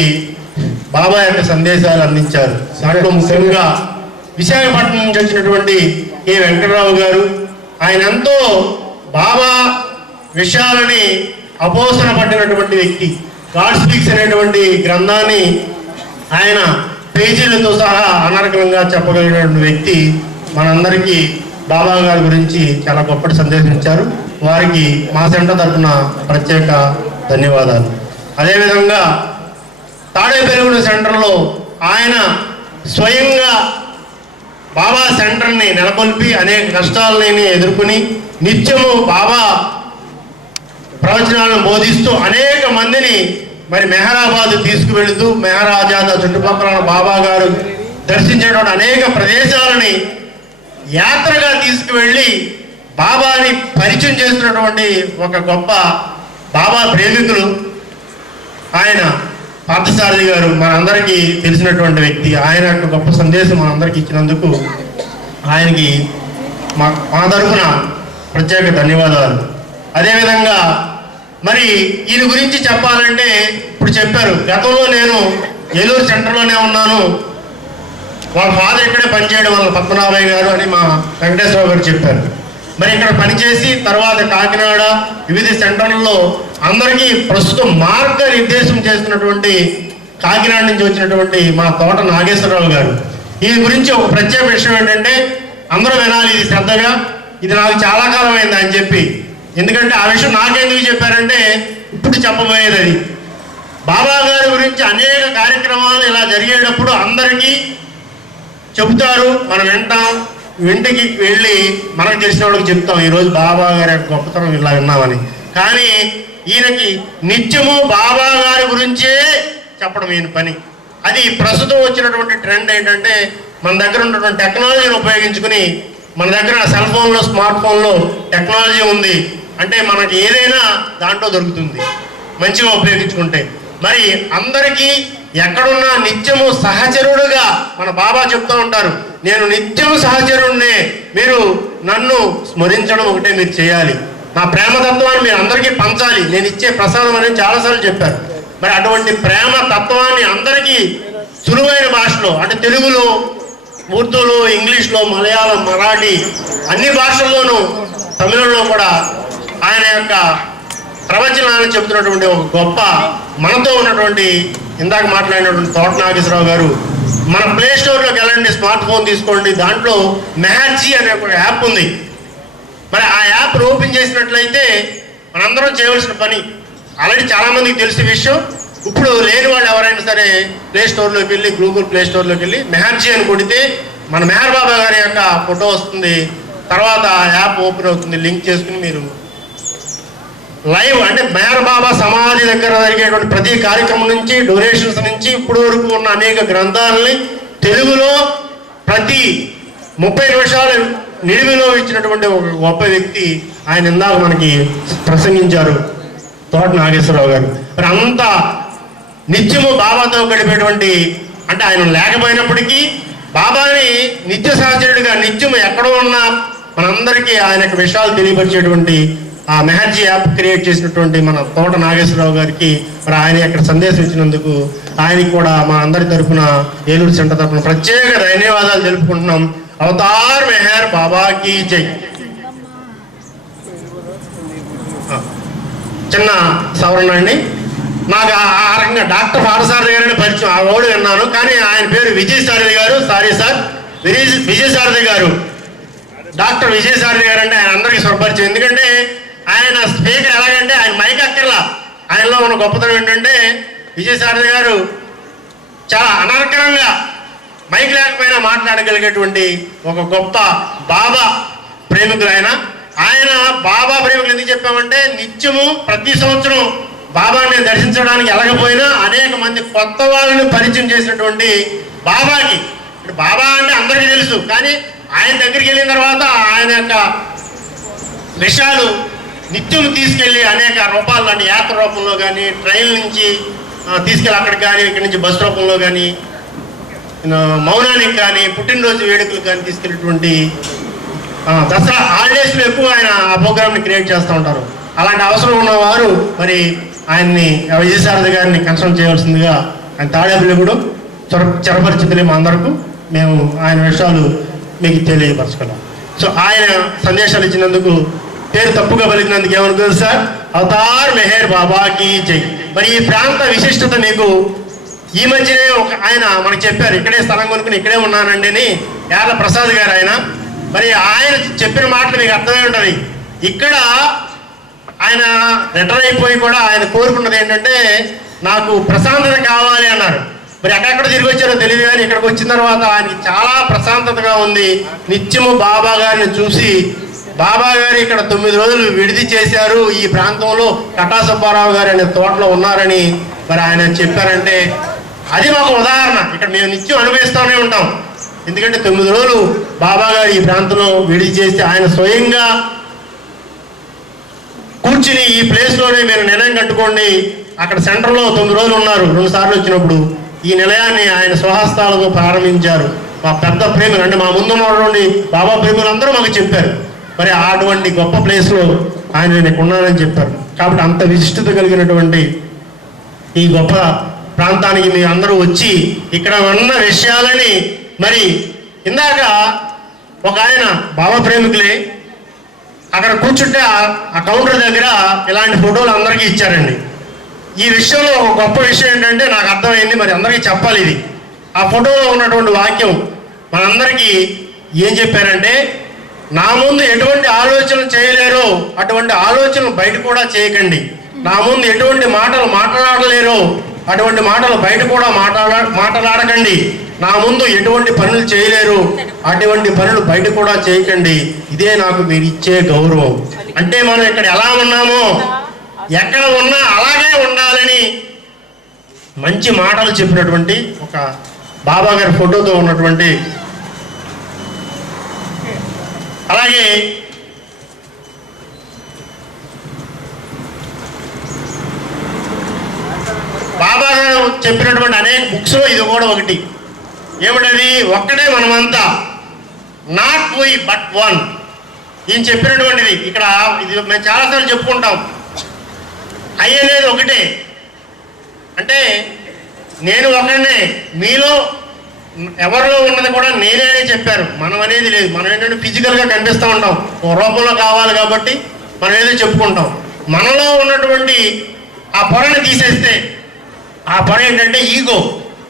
బాబా యొక్క సందేశాలు అందించారు. దాంట్లో ముఖ్యంగా విశాఖపట్నం నుంచి వచ్చినటువంటి కె వెంకటరావు గారు ఆయన ఎంతో బాబా విషయాలని అపోసన పట్టినటువంటి వ్యక్తి. గాడ్ స్పీక్స్ అనేటువంటి గ్రంథాన్ని ఆయన పేజీలతో సహా అనర్గళంగా చెప్పగలిగినటువంటి వ్యక్తి. మనందరికీ బాబా గారి గురించి చాలా గొప్పటి సందేశం ఇచ్చారు. వారికి మా సెంటర్ తరఫున ప్రత్యేక ధన్యవాదాలు. అదేవిధంగా తాడేపల్లిగూడెం సెంటర్లో ఆయన స్వయంగా బాబా సెంటర్ని నెలకొల్పి అనేక కష్టాలని ఎదుర్కొని నిత్యము బాబా ప్రవచనాలను బోధిస్తూ అనేక మందిని మరి మెహరాబాద్ తీసుకువెళుతూ మెహరాజాద చుట్టుపక్కల బాబా గారు దర్శించేటువంటి అనేక ప్రదేశాలని యాత్రగా తీసుకువెళ్ళి బాబాని పరిచయం చేస్తున్నటువంటి ఒక గొప్ప బాబా ప్రేమికులు ఆయన. పార్థసారథి గారు మనందరికీ తెలిసినటువంటి వ్యక్తి. ఆయన యొక్క గొప్ప సందేశం మనందరికీ ఇచ్చినందుకు ఆయనకి మా తరఫున ప్రత్యేక ధన్యవాదాలు. అదేవిధంగా మరి ఈయన గురించి చెప్పాలంటే ఇప్పుడు చెప్పారు, గతంలో నేను ఏలూరు సెంటర్లోనే ఉన్నాను, వాళ్ళ ఫాదర్ ఇక్కడే పనిచేయడం వల్ల పద్మనాభయ్య గారు అని మా వెంకటేశ్వరరావు గారు చెప్పారు. మరి ఇక్కడ పనిచేసి తర్వాత కాకినాడ వివిధ సెంటర్లలో అందరికీ ప్రస్తుతం మార్గనిర్దేశం చేస్తున్నటువంటి కాకినాడ నుంచి వచ్చినటువంటి మా తోట నాగేశ్వరరావు గారు. ఈ గురించి ఒక ప్రత్యేక విషయం ఏంటంటే అందరూ వినాలి ఇది శ్రద్ధగా, ఇది నాకు చాలా కాలం అయింది అని చెప్పి. ఎందుకంటే ఆ విషయం నాకెందుకు చెప్పారంటే ఇప్పుడు చెప్పబోయేది అది. బాబా గారి గురించి అనేక కార్యక్రమాలు ఇలా జరిగేటప్పుడు అందరికీ చెబుతారు, మనం వింటాం, ఇంటికి వెళ్ళి మనకు తెలిసిన వాళ్ళకి చెప్తాం ఈరోజు బాబా గారి యొక్క గొప్పతనం ఇలా విన్నామని. కానీ ఈయనకి నిత్యము బాబా గారి గురించే చెప్పడం ఈయన పని. అది ప్రస్తుతం వచ్చినటువంటి ట్రెండ్ ఏంటంటే మన దగ్గర ఉన్నటువంటి టెక్నాలజీని ఉపయోగించుకుని, మన దగ్గర సెల్ ఫోన్లో స్మార్ట్ ఫోన్లో టెక్నాలజీ ఉంది అంటే మనకి ఏదైనా దాంట్లో దొరుకుతుంది మంచిగా ఉపయోగించుకుంటే. మరి అందరికీ ఎక్కడున్నా నిత్యము సహచరుడుగా మన బాబా చెప్తూ ఉంటారు, నేను నిత్యము సహచరుడినే, మీరు నన్ను స్మరించడం ఒకటే మీరు చేయాలి, నా ప్రేమతత్వాన్ని మీరు అందరికీ పంచాలి, నేను ఇచ్చే ప్రసాదం అనేది చాలాసార్లు చెప్పారు. మరి అటువంటి ప్రేమ తత్వాన్ని అందరికీ సులువైన భాషలో అంటే తెలుగులో, ఉర్దూలో, ఇంగ్లీష్లో, మలయాళం, మరాఠీ అన్ని భాషల్లోనూ, తమిళంలో కూడా ఆయన యొక్క ప్రవచనాన్ని చెప్తున్నటువంటి ఒక గొప్ప మనతో ఉన్నటువంటి ఇందాక మాట్లాడినటువంటి తోట నాగేశ్వరరావు గారు. మన ప్లే స్టోర్లోకి వెళ్ళండి, స్మార్ట్ ఫోన్ తీసుకోండి, దాంట్లో మెహర్జీ అనే ఒక యాప్ ఉంది. మరి ఆ యాప్ ఓపెన్ చేసినట్లయితే మనందరం చేయవలసిన పని ఆల్రెడీ చాలామందికి తెలిసిన విషయం. ఇప్పుడు లేని వాళ్ళు ఎవరైనా సరే ప్లే స్టోర్లోకి వెళ్ళి, గూగుల్ ప్లే స్టోర్లోకి వెళ్ళి మెహర్జీ అని కొడితే మన మెహర్ బాబా గారి యొక్క ఫోటో వస్తుంది. తర్వాత ఆ యాప్ ఓపెన్ అవుతుంది, లింక్ చేసుకుని మీరు లైవ్ అంటే మెహర్ బాబా సమాధి దగ్గర జరిగేటువంటి ప్రతి కార్యక్రమం నుంచి, డొనేషన్స్ నుంచి ఇప్పుడు వరకు ఉన్న అనేక గ్రంథాలని తెలుగులో ప్రతి 30 నిమిషాలు నిడివిలో ఇచ్చినటువంటి ఒక గొప్ప వ్యక్తి ఆయన. ఇందాక మనకి ప్రసంగించారు తోట నాగేశ్వరరావు గారు. మరి అంత నిత్యము బాబాతో గడిపేటువంటి, అంటే ఆయన లేకపోయినప్పటికీ బాబాని నిత్య సహచరుడిగా నిత్యము ఎక్కడో ఉన్నా మనందరికీ ఆయన యొక్క విషయాలు తెలియపరిచేటువంటి ఆ మెహర్జీ యాప్ క్రియేట్ చేసినటువంటి మన తోట నాగేశ్వరరావు గారికి మరి ఆయన యొక్క సందేశం ఇచ్చినందుకు ఆయనకి కూడా మా అందరి తరఫున, ఏలూరు సెంటర్ తరఫున ప్రత్యేక ధన్యవాదాలు తెలుపుకుంటున్నాం. అవతార్ మెహర్ బాబాకి జై. చిన్న సవరణ అండి, నాకు ఆ రకంగా డాక్టర్ పార్థసారథి గారిని పరిచయం, ఆ ఓడి విన్నాను, కానీ ఆయన పేరు విజయసారథి గారు. సారీ సార్, విజయసారథి గారు, డాక్టర్ విజయసారథి గారు అంటే ఆయన అందరికీ స్వరపరిచయం. ఎందుకంటే ఆయన స్పీకర్ ఎలాగంటే ఆయన మైక్ అక్కర్లా. ఆయనలో ఉన్న గొప్పతనం ఏంటంటే విజయసారథి గారు చాలా అనర్కరంగా మైక్ లేకపోయినా మాట్లాడగలిగేటువంటి ఒక గొప్ప బాబా ప్రేమికులు ఆయన. ఆయన బాబా ప్రేమికులు ఎందుకు చెప్పామంటే నిత్యము ప్రతి సంవత్సరం బాబాని దర్శించడానికి వెళ్ళకపోయినా అనేక మంది కొత్త వాళ్ళని పరిచయం చేసినటువంటి బాబాకి, బాబా అంటే అందరికీ తెలుసు, కానీ ఆయన దగ్గరికి వెళ్ళిన తర్వాత ఆయన యొక్క విషయాలు నిత్యం తీసుకెళ్ళి అనేక రూపాల్లో, అంటే యాత్ర రూపంలో కానీ, ట్రైన్ నుంచి తీసుకెళ్ళి అక్కడికి కానీ, ఇక్కడి నుంచి బస్ రూపంలో కానీ, మౌనానికి కానీ, పుట్టినరోజు వేడుకలు కానీ తీసుకెళ్ళేటువంటి దసరా హాలిడేస్లో ఎక్కువ ఆయన ఆ ప్రోగ్రామ్ని క్రియేట్ చేస్తూ ఉంటారు. అలాంటి అవసరం ఉన్నవారు మరి ఆయన్ని విజయసారథి గారిని కన్సల్ట్ చేయవలసిందిగా ఆయన తాడేపల్లిగూడెం చరపరిచితులే మా అందరకు మేము ఆయన విషయాలు మీకు తెలియపరచుకున్నాం. సో ఆయన సందేశాలు ఇచ్చినందుకు, పేరు తప్పుగా పలికినందుకు ఏమనుకుంది సార్, అవతార్ మెహర్ బాబాకి జై. మరి ఈ ప్రాంత విశిష్టత మీకు ఈ మధ్యనే ఒక ఆయన మనకు చెప్పారు, ఇక్కడే స్థలం కొనుక్కుని ఇక్కడే ఉన్నానండి అని, యార్ల ప్రసాద్ గారు ఆయన. మరి ఆయన చెప్పిన మాటలు మీకు అర్థమై ఉంటుంది. ఇక్కడ ఆయన రిటైర్ అయిపోయి కూడా ఆయన కోరుకున్నది ఏంటంటే నాకు ప్రశాంతత కావాలి అన్నారు. మరి ఎక్కడెక్కడ తిరిగి వచ్చారో తెలియదు, కానీ ఇక్కడికి వచ్చిన తర్వాత ఆయనకి చాలా ప్రశాంతతగా ఉంది. నిత్యము బాబా గారిని చూసి, బాబా గారు ఇక్కడ 9 రోజులు విడిది చేశారు, ఈ ప్రాంతంలో కటా సుబ్బారావు గారు అనే తోటలో ఉన్నారని మరి ఆయన చెప్పారంటే అది మాకు ఉదాహరణ. ఇక్కడ మేము నిత్యం అనుభవిస్తూనే ఉంటాం. ఎందుకంటే 9 రోజులు బాబా గారు ఈ ప్రాంతంలో విడిది చేస్తే ఆయన స్వయంగా కూర్చుని ఈ ప్లేస్లోనే మీరు నిర్ణయం కట్టుకోండి, అక్కడ సెంటర్లో 9 రోజులు ఉన్నారు. 2 సార్లు వచ్చినప్పుడు ఈ నిలయాన్ని ఆయన స్వహస్తాలతో ప్రారంభించారు. మా పెద్ద ప్రేమికులు అంటే మా ముందు ఉన్నటువంటి బాబా ప్రేమికులు అందరూ మాకు చెప్పారు. మరి అటువంటి గొప్ప ప్లేస్లో ఆయన నేను ఉన్నానని చెప్పారు. కాబట్టి అంత విశిష్టత కలిగినటువంటి ఈ గొప్ప ప్రాంతానికి మీ అందరూ వచ్చి ఇక్కడ ఉన్న విషయాలని మరి ఇందాక ఒక ఆయన బాబా ప్రేమికులే అక్కడ కూర్చుంటే ఆ కౌంటర్ దగ్గర ఇలాంటి ఫోటోలు అందరికీ ఇచ్చారండి. ఈ విషయంలో ఒక గొప్ప విషయం ఏంటంటే నాకు అర్థమైంది, మరి అందరికీ చెప్పాలి ఇది. ఆ ఫోటోలో ఉన్నటువంటి వాక్యం మనందరికీ ఏం చెప్పారంటే, నా ముందు ఎటువంటి ఆలోచనలు చేయలేరో అటువంటి ఆలోచనలు బయట కూడా చేయకండి. నా ముందు ఎటువంటి మాటలు మాట్లాడలేరో అటువంటి మాటలు బయట కూడా మాట్లాడకండి. నా ముందు ఎటువంటి పనులు చేయలేరు అటువంటి పనులు బయట కూడా చేయకండి. ఇదే నాకు మీరు ఇచ్చే గౌరవం. అంటే మనం ఇక్కడ ఎలా ఉన్నామో ఎక్కడ ఉన్నా అలాగే ఉండాలని మంచి మాటలు చెప్పినటువంటి ఒక బాబా గారి ఫోటోతో ఉన్నటువంటి, అలాగే బాబా గారు చెప్పినటువంటి అనేక బుక్స్లో ఇది కూడా ఒకటి. ఏమిటది? ఒక్కడే మనమంతా, నాట్ వీ బట్ వన్. ఈయన చెప్పినటువంటిది ఇక్కడ ఇది మేము చాలాసార్లు చెప్పుకుంటాం. ఐ అనేది ఒకటే, అంటే నేను ఒకనే, మీలో ఎవరిలో ఉన్నది కూడా నేనే అనే చెప్పారు. మనం అనేది లేదు. మనం ఏంటంటే ఫిజికల్గా కనిపిస్తూ ఉంటాం, ఓ రూపంలో కావాలి కాబట్టి మనం ఏదో చెప్పుకుంటాం. మనలో ఉన్నటువంటి ఆ పొరని తీసేస్తే, ఆ పొర ఏంటంటే ఈగో,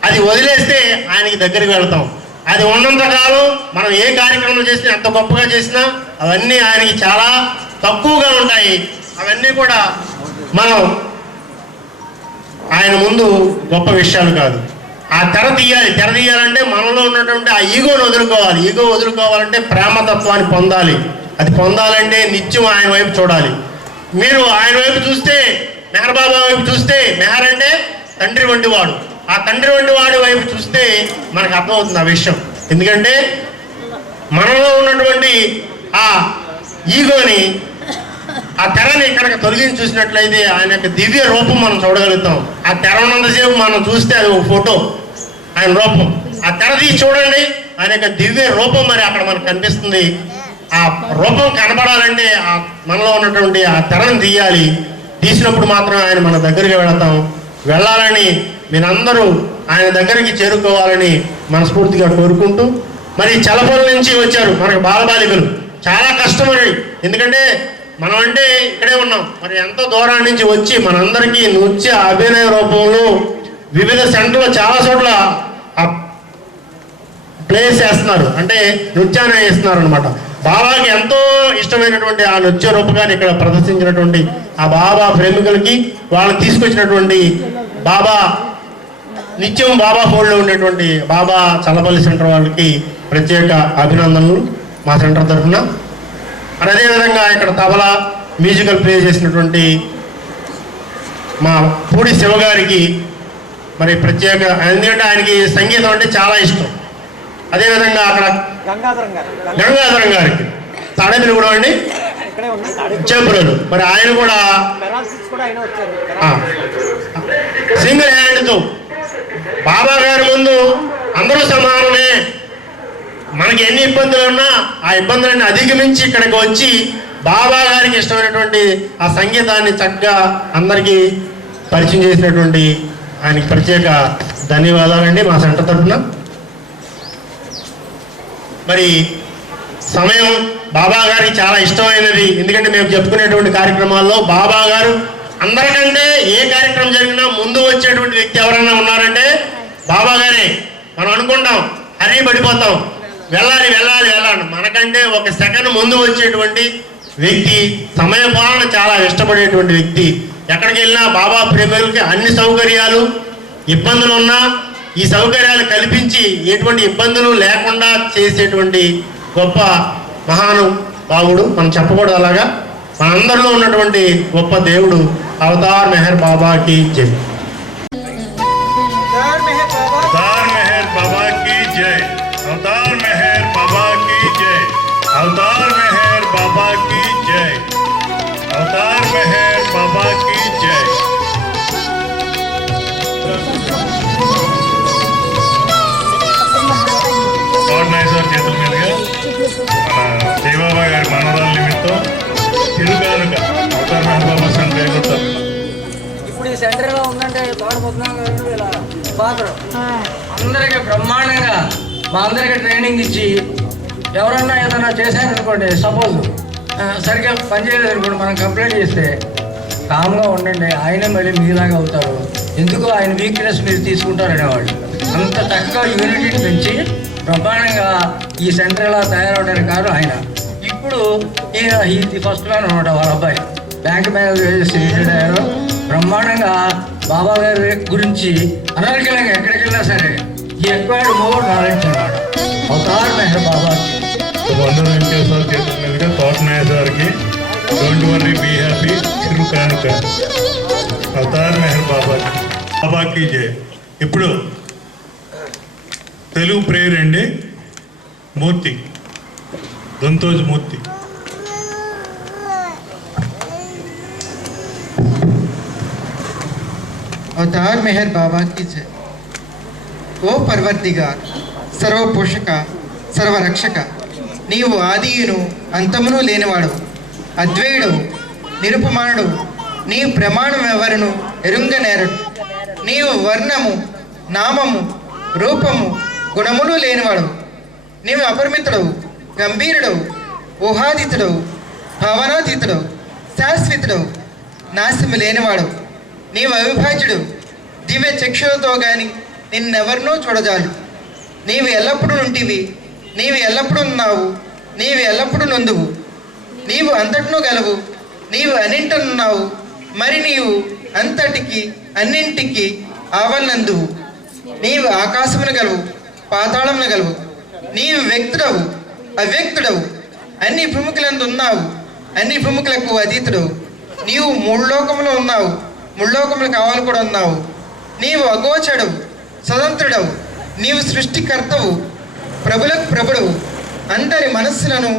అది వదిలేస్తే ఆయనకి దగ్గరికి వెళ్తాం. అది ఉన్నంతకాలం మనం ఏ కార్యక్రమం చేసినా, ఎంత గొప్పగా చేసినా అవన్నీ ఆయనకి చాలా తక్కువగా ఉంటాయి. అవన్నీ కూడా మనం ఆయన ముందు గొప్ప విషయాలు కాదు. ఆ తెర తీయాలంటే మనలో ఉన్నటువంటి ఆ ఈగోను వదులుకోవాలి. ఈగో వదులుకోవాలంటే ప్రేమతత్వాన్ని పొందాలి. అది పొందాలంటే నిత్యం ఆయన వైపు చూడాలి. మీరు ఆయన వైపు చూస్తే, మెహర్ బాబా వైపు చూస్తే, మెహర్ అంటే తండ్రి వంటి వాడు, ఆ తండ్రి వంటి వాడి వైపు చూస్తే మనకు అర్థమవుతుంది ఆ విషయం. ఎందుకంటే మనలో ఉన్నటువంటి ఆ ఈగోని, ఆ తెరని కనుక తొలగించి చూసినట్లయితే ఆయన యొక్క దివ్య రూపం మనం చూడగలుగుతాం. ఆ తెర ఉన్నంతసేపు మనం చూస్తే అది ఒక ఫోటో, ఆయన రూపం. ఆ తెర తీసి చూడండి, ఆయన యొక్క దివ్య రూపం మరి అక్కడ మనకు కనిపిస్తుంది. ఆ రూపం కనబడాలంటే ఆ మనలో ఉన్నటువంటి ఆ తెరను తీయాలి. తీసినప్పుడు మాత్రం ఆయన మన దగ్గరికి వెళ్ళాలని మీరందరూ ఆయన దగ్గరికి చేరుకోవాలని మనస్ఫూర్తిగా కోరుకుంటూ, మరి చలపల్లి నుంచి వచ్చారు మనకు బాలబాలికలు. చాలా కష్టమని, ఎందుకంటే మనం అంటే ఇక్కడే ఉన్నాం, మరి ఎంతో దూరం నుంచి వచ్చి మనందరికీ నృత్య అభినయ రూపంలో వివిధ సెంటర్లో చాలా చోట్ల ప్లేస్ చేస్తున్నారు, అంటే నృత్యాన్ని వేస్తున్నారు అనమాట. బాబాకి ఎంతో ఇష్టమైనటువంటి ఆ నృత్య రూపకాన్ని ఇక్కడ ప్రదర్శించినటువంటి ఆ బాబా ప్రేమికులకి, వాళ్ళు తీసుకొచ్చినటువంటి బాబా నిత్యం బాబా ఫోన్లో ఉండేటువంటి బాబా చల్లపల్లి సెంటర్ వాళ్ళకి ప్రత్యేక అభినందనలు మా సెంటర్ తరఫున. అదేవిధంగా ఇక్కడ తబలా మ్యూజికల్ ప్లే చేసినటువంటి మా పూడి శివగారికి మరి ప్రత్యేక, ఎందుకంటే ఆయనకి సంగీతం అంటే చాలా ఇష్టం. అదేవిధంగా అక్కడ గంగాధరం గారికి తాడేపల్లి కూడా అండి చేపురలు, మరి ఆయన కూడా సింగిల్ హ్యాండ్తో బాబా గారి ముందు అందరూ సమానమే, మనకి ఎన్ని ఇబ్బందులు ఉన్నా ఆ ఇబ్బందులన్నీ అధిగమించి ఇక్కడికి వచ్చి బాబా గారికి ఇష్టమైనటువంటి ఆ సంగీతాన్ని చక్కగా అందరికీ పరిచయం చేసినటువంటి ఆయనకి ప్రత్యేక ధన్యవాదాలండి మా సెంటర్ తరఫున. మరి సమయం బాబా గారికి చాలా ఇష్టమైనది, ఎందుకంటే మేము చెప్పుకునేటువంటి కార్యక్రమాల్లో బాబా గారు అందరికంటే ఏ కార్యక్రమం జరిగినా ముందు వచ్చేటువంటి వ్యక్తి ఎవరైనా ఉన్నారంటే బాబా గారే. మనం అనుకుంటాం హరి పడిపోతాం, వెళ్ళాలి మనకంటే ఒక సెకండ్ ముందు వచ్చేటువంటి వ్యక్తి, సమయ పాలన చాలా ఇష్టపడేటువంటి వ్యక్తి. ఎక్కడికి వెళ్ళినా బాబా ప్రేమికులకి అన్ని సౌకర్యాలు, ఇబ్బందులు ఉన్నా ఈ సౌకర్యాలు కల్పించి ఎటువంటి ఇబ్బందులు లేకుండా చేసేటువంటి గొప్ప మహానుభావుడు. మనం చెప్పకూడదు అలాగా, మనందరిలో ఉన్నటువంటి గొప్ప దేవుడు అవతార్ మెహర్ బాబాకి జై. अवतार मेहर बाबा की जय, अवतार मेहर बाबा की जय, अवतार मेहर बाबा की जय, अवतार मेहर बाबा की जय। మన జయబాబా గారి మనవరాల నిమిత్తం తిరుగానుక అవతార్ మెహర్ బాబా సెంటర్ ఇప్పుడు ఈ సెంటర్లో ఉందంటే తోటముద్దాం గారు ఇలా ఫాదర్ అందరికీ బ్రహ్మాండంగా మా అందరికీ ట్రైనింగ్ ఇచ్చి ఎవరన్నా ఏదైనా చేశారనుకోండి, సపోజ్ సరిగ్గా పనిచేయలేదు అనుకోండి, మనం కంప్లైంట్ చేస్తే కామ్గా ఉండండి, ఆయనే మళ్ళీ మీలాగా అవుతారు, ఎందుకు ఆయన వీక్నెస్ మీరు తీసుకుంటారనేవాళ్ళు. అంత చక్కగా యూనిటీని పెంచి బ్రహ్మాండంగా ఈ సెంటర్ ఇలా తయారవడానికి కారణం ఆయన. ఇప్పుడు ఈ ఫస్ట్ మ్యాన్ అనమాట, వాళ్ళ అబ్బాయి బ్యాంక్ మేనేజర్ రిటైర్డ్ అయ్యారు. బ్రహ్మాండంగా బాబా గారి గురించి అనర్గళంగా ఎక్కడికి వెళ్ళినా సరే ఈ ఎక్వైర్డ్ మోర్ నాలెడ్జ్ అన్నమాట. అవతార్ మెహర్ బాబాకి వందన వెంకటేశ్వర చేతుల మీదుగా తోటనాయ సార్కి డోంట్ వర్రీ బీ హ్యాపీ చిరుకానుక అవతార్ మెహర్ బాబాకి జై. ఇప్పుడు తెలుగు ప్రేయర్ అండి. మూర్తి దొంతోజ్ మూర్తి. अवतार मेहर बाबा की जय। ओ पर्वतिगार सर्वपोषक सर्वरक्षक నీవు ఆదియును అంతమును లేనివాడు అద్వైడు నిరుపమానుడు నీ ప్రమాణం ఎవరును ఎరుంగనేరడు నీవు వర్ణము నామము రూపము గుణములు లేనివాడు నీవు అపరిమితుడవు గంభీరుడవు ఊహాతీతుడవు భావనాతీతుడవు శాశ్వతుడవు నాశము లేనివాడు నీవు అవిభాజ్యుడు దివ్య చక్షులతో గాని నిన్నెవరినో చూడజాలు నీవు ఎల్లప్పుడూ నుంటివి నీవు ఎల్లప్పుడూ ఉన్నావు నీవు ఎల్లప్పుడూ నొందువు నీవు అంతటినూ గలవు నీవు అన్నింటనున్నావు మరి నీవు అంతటికి అన్నింటికి ఆవలనందువు నీవు ఆకాశమును గలవు పాతాళమును గలవు నీవు వ్యక్తుడవు అవ్యక్తుడవు అన్ని భూముకులందు ఉన్నావు అన్ని భూముకులకు అతీతుడవు నీవు ముల్లోకములో ఉన్నావు ముల్లోకములు కావాలి కూడా ఉన్నావు నీవు అగోచడవు స్వతంత్రుడవు నీవు సృష్టికర్తవు ప్రభులకు ప్రభుడవు అందరి మనస్సులను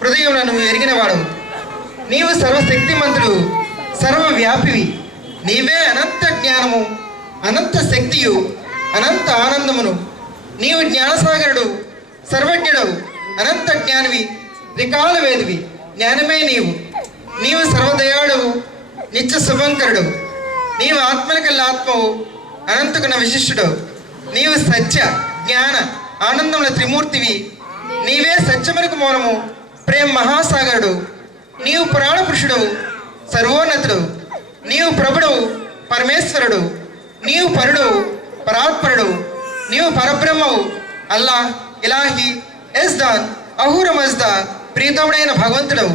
హృదయములను ఎరిగినవాడవు నీవు సర్వశక్తిమంతుడు సర్వవ్యాపివి నీవే అనంత జ్ఞానము అనంత శక్తియు అనంత ఆనందమును నీవు జ్ఞానసాగరుడు సర్వజ్ఞుడవు అనంత జ్ఞానివి త్రికాల వేదివి జ్ఞానమే నీవు సర్వదయాళువు నిత్య శుభంకరుడు నీవు ఆత్మలకల్లా ఆత్మవు అనంతకున్న విశిష్టుడవు నీవు సత్య జ్ఞాన ఆనందముల త్రిమూర్తివి నీవే సత్యములకు మూలము ప్రేమ మహాసాగరుడు నీవు పురాణ పురుషుడవు సర్వోన్నతుడు నీవు ప్రభుడవు పరమేశ్వరుడు నీవు పరుడు పరాత్పరుడు నీవు పరబ్రహ్మవు అల్లా ఇలాహి ఎస్దాన్ అహూర మజ్దా ప్రీతముడైన భగవంతుడవు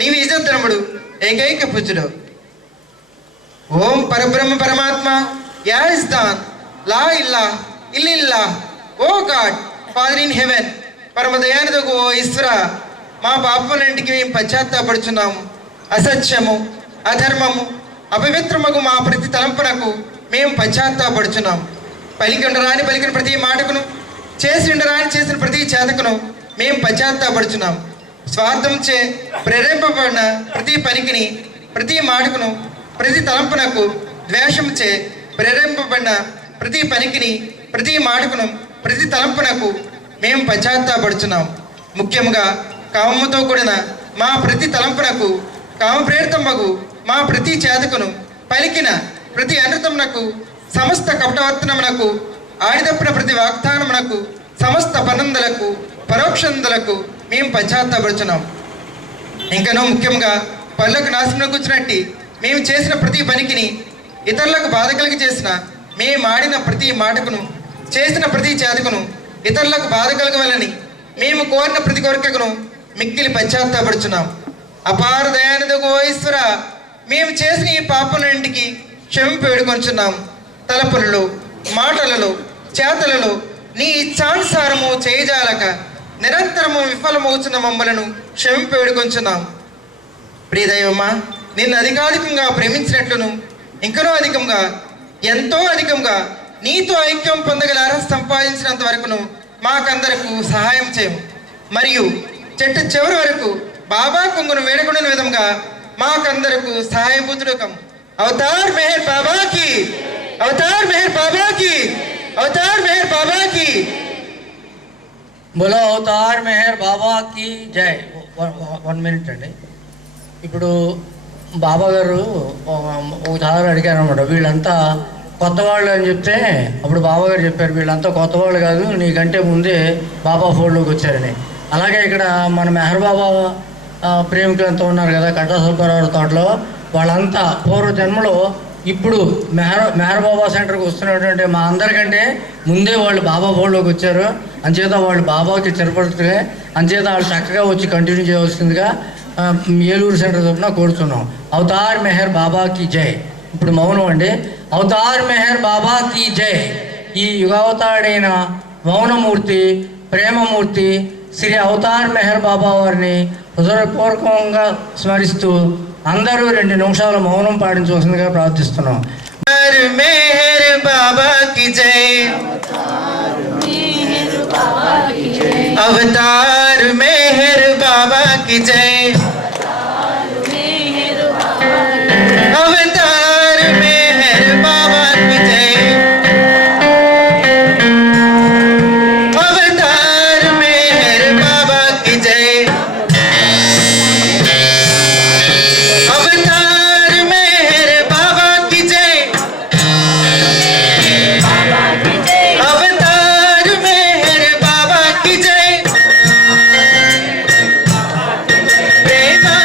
నీవు ఇజద్దనముడు ఏకైక పూజుడవు. ఓం పరబ్రహ్మ పరమాత్మ యా ఇస్దాన్ లా ఇల్లా ఇల్లిల్లా ఓ గాడ్ ఫాదర్ ఇన్ హెవెన్ పరమదయానిదగు ఓ ఈశ్వర మా పాపములన్నింటికి మేము పశ్చాత్తాపడుచున్నాము. అసత్యము అధర్మము అపవిత్రమగు మా ప్రతి తలంపునకు మేము పశ్చాత్తాపడుచున్నాము. పలికి ఉండరాని పలికిన ప్రతి మాటకును చేసి ఉండరాని చేసిన ప్రతి చేతకును మేము పశ్చాత్తాపడుచున్నాం. స్వార్థం చే ప్రేరేపబడిన ప్రతి పనికిని ప్రతి మాటకును ప్రతి తలంపునకు ద్వేషం చే ప్రేరేపబడిన ప్రతి పనికిని ప్రతి మాటకును ప్రతి తలంపునకు మేము పశ్చాత్తాపడుచున్నాం. ముఖ్యంగా కామముతో కూడిన మా ప్రతి తలంపునకు కామప్రేరితమగు మా ప్రతి చేతకును పలికిన ప్రతి అనృతమునకు సమస్త కపటవర్తనమునకు ఆడిదప్పిన ప్రతి వాగ్దానమునకు సమస్త పనందలకు పరోక్షందులకు మేము పశ్చాత్తాపడుచున్నాం. ఇంకనూ ముఖ్యంగా పనులకు నాశనం కూర్చున్నట్టు మేము చేసిన ప్రతి పనికిని ఇతరులకు బాధ కలిగి చేసిన మేము ఆడిన ప్రతి మాటకును చేసిన ప్రతి చేతకును ఇతరులకు బాధ కలగవాలని మేము కోరిన ప్రతి కోరికకును మిక్కిలి పశ్చాత్తాపడుచున్నాం. అపార దయానిదగు ఓ ఈశ్వర మేము చేసిన ఈ పాపలన్నింటికి క్షమింపు వేడుకొంచున్నాం. తలపులలో మాటలలో చేతలలో నీ ఇచ్ఛానుసారము చేయజాలక నిరంతరము విఫలమవుతున్న మమ్మలను క్షమింపు వేడుకొంచున్నాం. ప్రియదైవమా నిన్ను అధికాధికంగా ప్రేమించినట్లును ఇంకనూ అధికంగా ఎంతో అధికంగా నీతో ఐక్యం పొందగల అర్హత సంపాదించినంత వరకును మాకందరకు సహాయం చేయము. మరియు చెట్టు చివరి వరకు బాబా కొంగును వేడుకునే విధంగా మాకందరకు సహాయభూతుడకం. అవతార్ మెహర్ బాబాకి అవతార్ మెహర్ బాబాకి అవతార్ మెహర్ బాబాకి. బోలో అవతార్ మెహర్ బాబా కి జై. 1 మినిట్ అండి. ఇప్పుడు బాబా గారు ఒకసారి అడిగారు అనమాట, వీళ్ళంతా కొత్త వాళ్ళు అని చెప్తే అప్పుడు బాబా గారు చెప్పారు, వీళ్ళంతా కొత్త వాళ్ళు కాదు, నీకంటే ముందే బాబా ఫోల్డ్లోకి వచ్చారని. అలాగే ఇక్కడ మన మెహర్ బాబా ప్రేమికులంతా ఉన్నారు కదా కట్టా సుబ్బారావు తోటలో, వాళ్ళంతా పూర్వజన్మలో ఇప్పుడు మెహర్ బాబా సెంటర్కి వస్తున్నటువంటి మా అందరికంటే ముందే వాళ్ళు బాబా ఫోల్డ్లోకి వచ్చారు. అంచేత వాళ్ళు బాబాకి చిరపడుతుంది, అంచేత వాళ్ళు చక్కగా వచ్చి కంటిన్యూ చేయవలసిందిగా ఏలూరు సెంటర్ తరఫున కోరుతున్నాం. అవతార్ మెహర్ బాబా కీ జై. ఇప్పుడు మౌనం అండి. అవతార్ మెహర్ బాబా కీ జై. ఈ యుగావతాడైన మౌనమూర్తి, ప్రేమమూర్తి శ్రీ అవతార్ మెహర్ బాబా వారిని హృదయపూర్వకంగా స్మరిస్తూ అందరూ 2 నిమిషాలు మౌనం పాటించవలసిందిగా ప్రార్థిస్తున్నాం. మెహర్ బాబా की जय. अवतार मेहर बाबा की जय. अवतार मेहर बाबा की जय. अवतार मेहर बाबा की जय. अवतार मेहर बाबा की जय. अवतार मेहर बाबा की जय. प्रेमा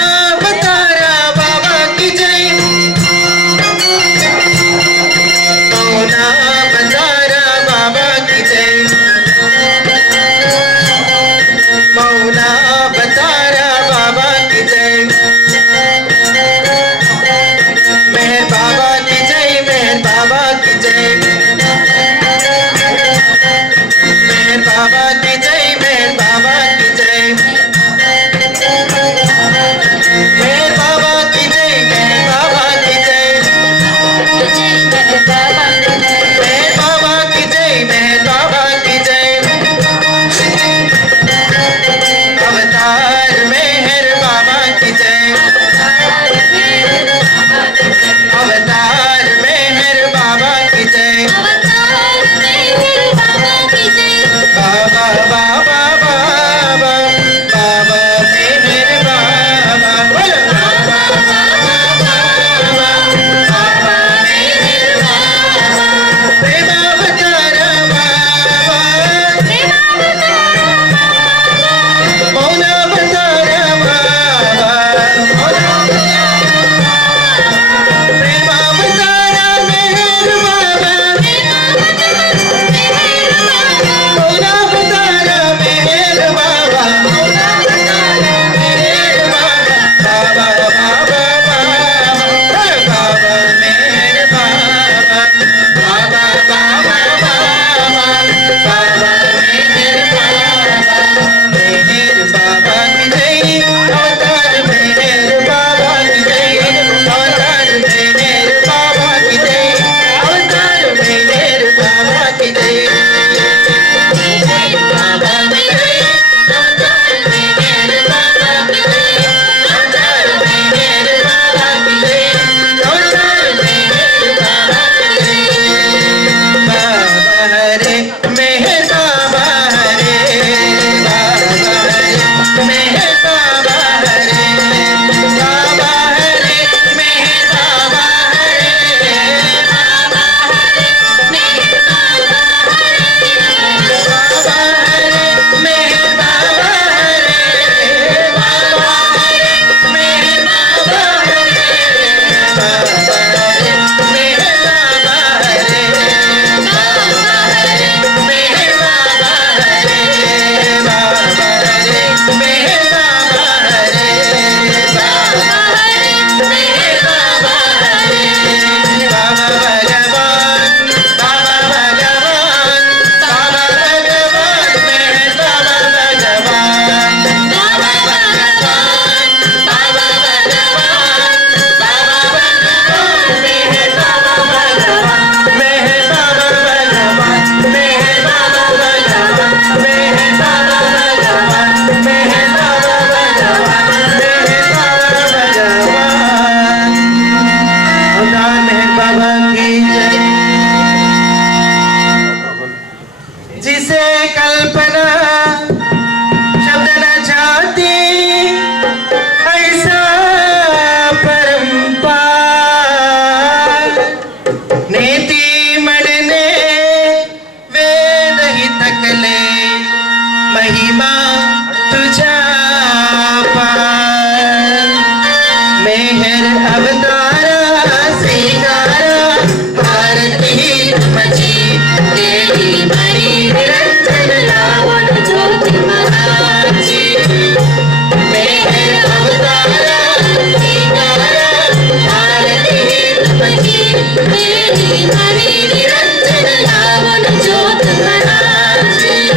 केली मणि निरंजन लावण ज्योत भराची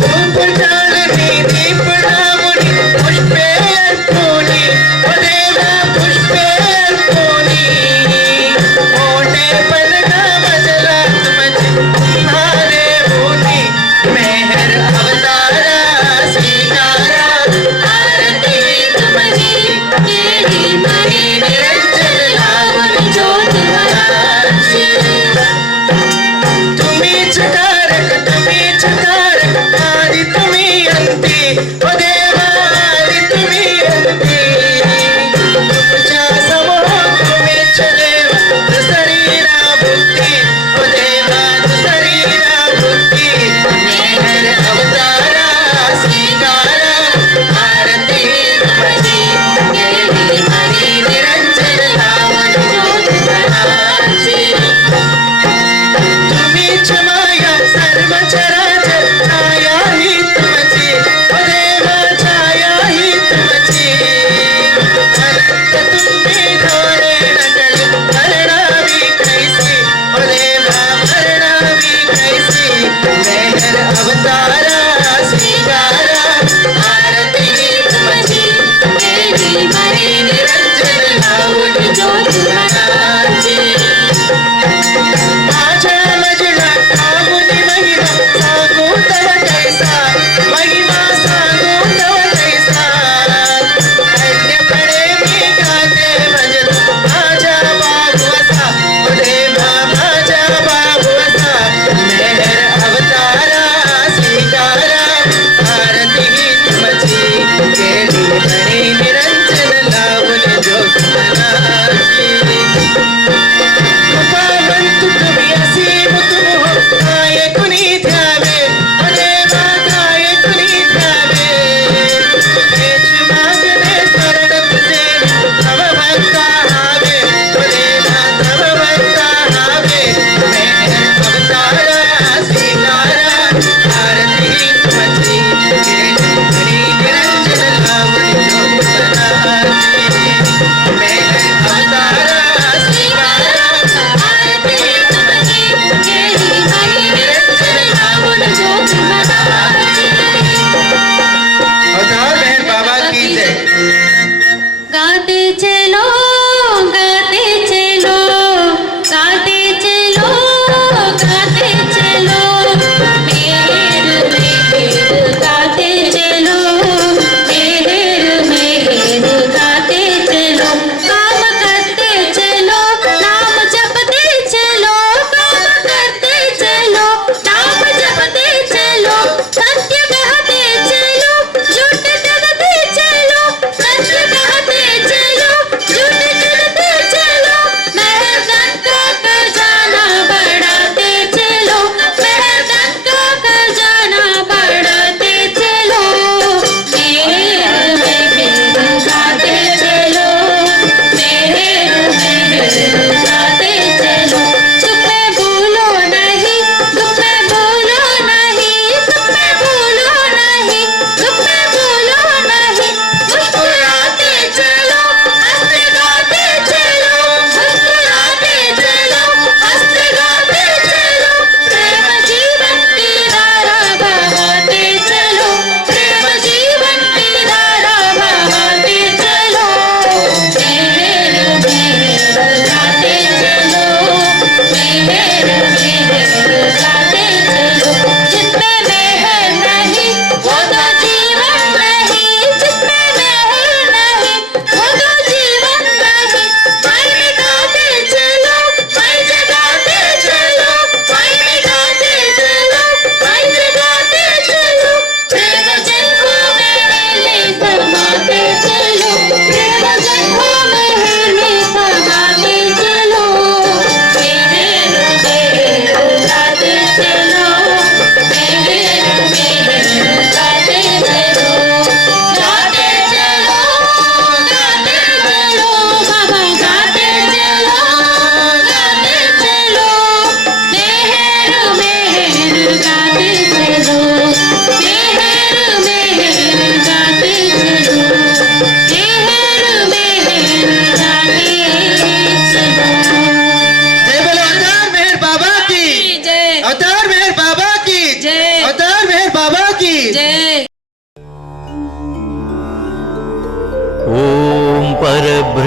धूप जाळणी दीप लावणी पुष्पे अर्पुनी ओ देवा पुष्पे अर्पुनी मोठे पलगा बजला तुमचे तुम्हारे होती मेहर अवतारा स्वीकारा आरती तुमची केली मणि निरंजन लावण ज्योत भराची तुम्ही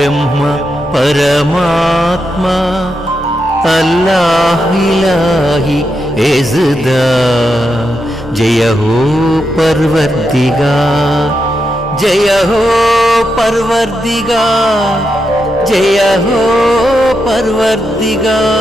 బ్రహ్మ పరమాత్మ అల్లాహ్ ఇలాహి ఎజ్దా జయ హో పర్వర్దిగార్ జయ హో పర్వర్దిగార్ జయ హో పర్వర్దిగార్.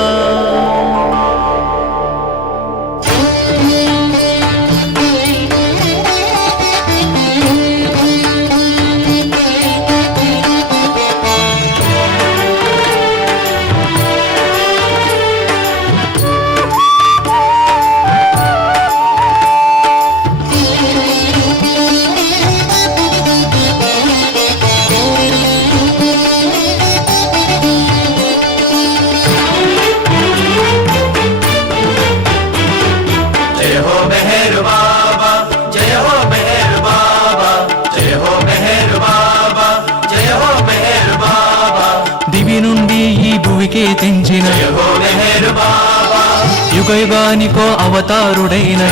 దివి నుండి ఈ భువికే తెంచిన యుగ యుగానికో అవతారుడైన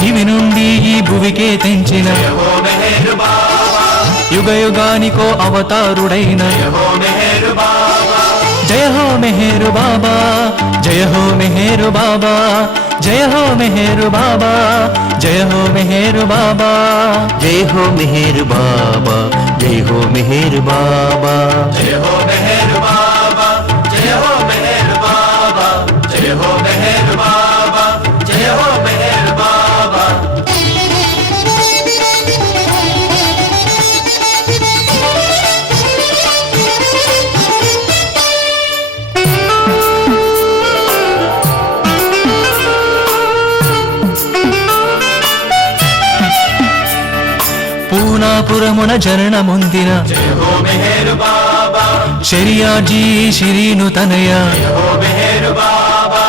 దివి నుండి ఈ భువికే తెంచిన యుగ యుగానికో అవతారుడైన జయ హో మెహరు బాబా జయ హో మెహరు బాబా జయ హో మెహరు బాబా జయ హో మెహరు బాబా జై హో మెహర్ బాబా జై హో మెహర్ బాబా జయ హో మెహర్ బాబా జయ హో మెహర్ బాబా జయ హో మెహర్ బాబా జయ హో మెహర్ బాబా. పూనాపురమున జననముందిన జయ హో మెహర్ బాబా శరియాజీ శిరీను తనయ జయ హో మెహర్ బాబా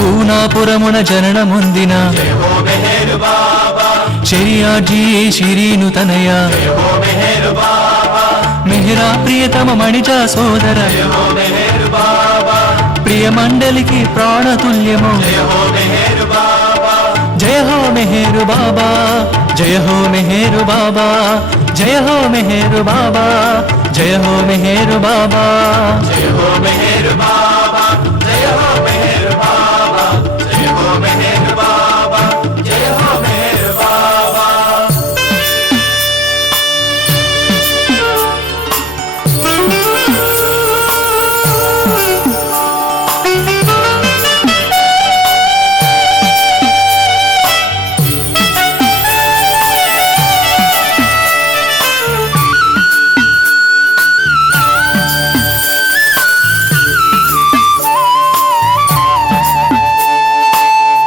పూనాపురమున జననముందిన జయ హో మెహర్ బాబా శరియాజీ శిరీను తనయ జయ హో మెహర్ బాబా మెహరా ప్రియతమ మణిజా సోదర జయ హో మెహర్ బాబా ప్రియ మండలికి ప్రాణతుల్యము జయ హో మెహర్ బాబా జయ హో మెహరు బాబా జయ హో మెహరు బాబా జయ హో మెహరు బాబా జయ హో మెహరు బాబా జయ హో మెహర్ బాబా జయ హో మెహర్ బాబా జయ హో మెహర్ బాబా జయ హో మెహర్ బాబా.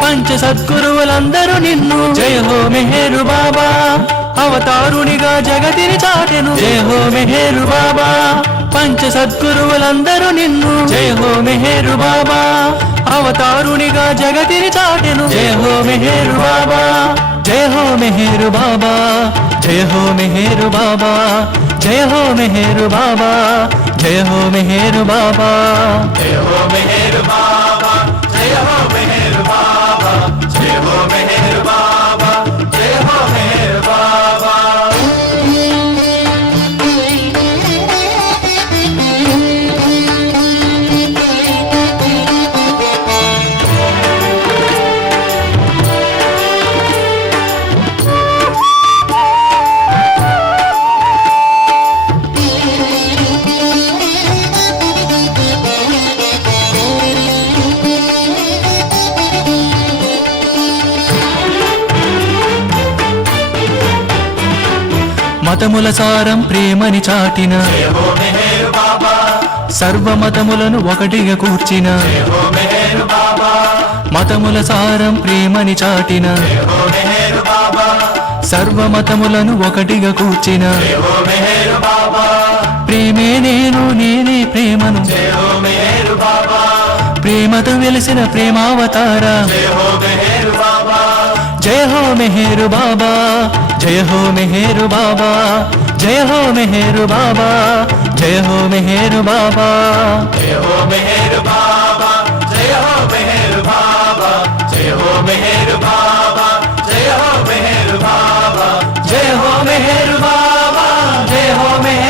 పంచ సద్గురువులందరూ నిన్ను జయ హో మెహరు బాబా అవతారునిగా జగతిని చాటెను జయ హో మెహరు బాబా పంచ సద్గురువులందరూ నిన్ను జయ హో మెహరు బాబా అవతారునిగా జగతిని చాటెను జయ హో మెహరు బాబా జయ హో మెహరు బాబా జయ హో మెహరు బాబా జయ హో మెహరు బాబా జయ హో మెహరు బాబా జయ హో మెహర్ బాబా జయ హో మెహర్ బాబా జయ హో మెహర్ బాబా జయ హో మెహర్ బాబా. మతముల సారం ప్రేమని చాటిన జయ హో మెహర్ బాబా సర్వమతములను ఒకటిగా కూర్చిన జయ హో మెహర్ బాబా మతముల సారం ప్రేమని చాటిన జయ హో మెహర్ బాబా సర్వమతములను ఒకటిగా కూర్చిన జయ హో మెహర్ బాబా ప్రేమే నేను నేనే ప్రేమను జయ హో మెహర్ బాబా ప్రేమతో వెలిసిన ప్రేమావతార జయ హో మెహర్ బాబా జయ హో మెహరు బాబా జయ హో మెహరు బాబా జయ హో మెహరు బాబా జయ హో మెహరు బాబా జయ హో మెహర్ బాబా జయ హో మెహర్ బాబా జయ హో మెహర్ బాబా జయ హో మెహర్ బాబా జయ హో మెహరు బాబా జయ హో మెహరు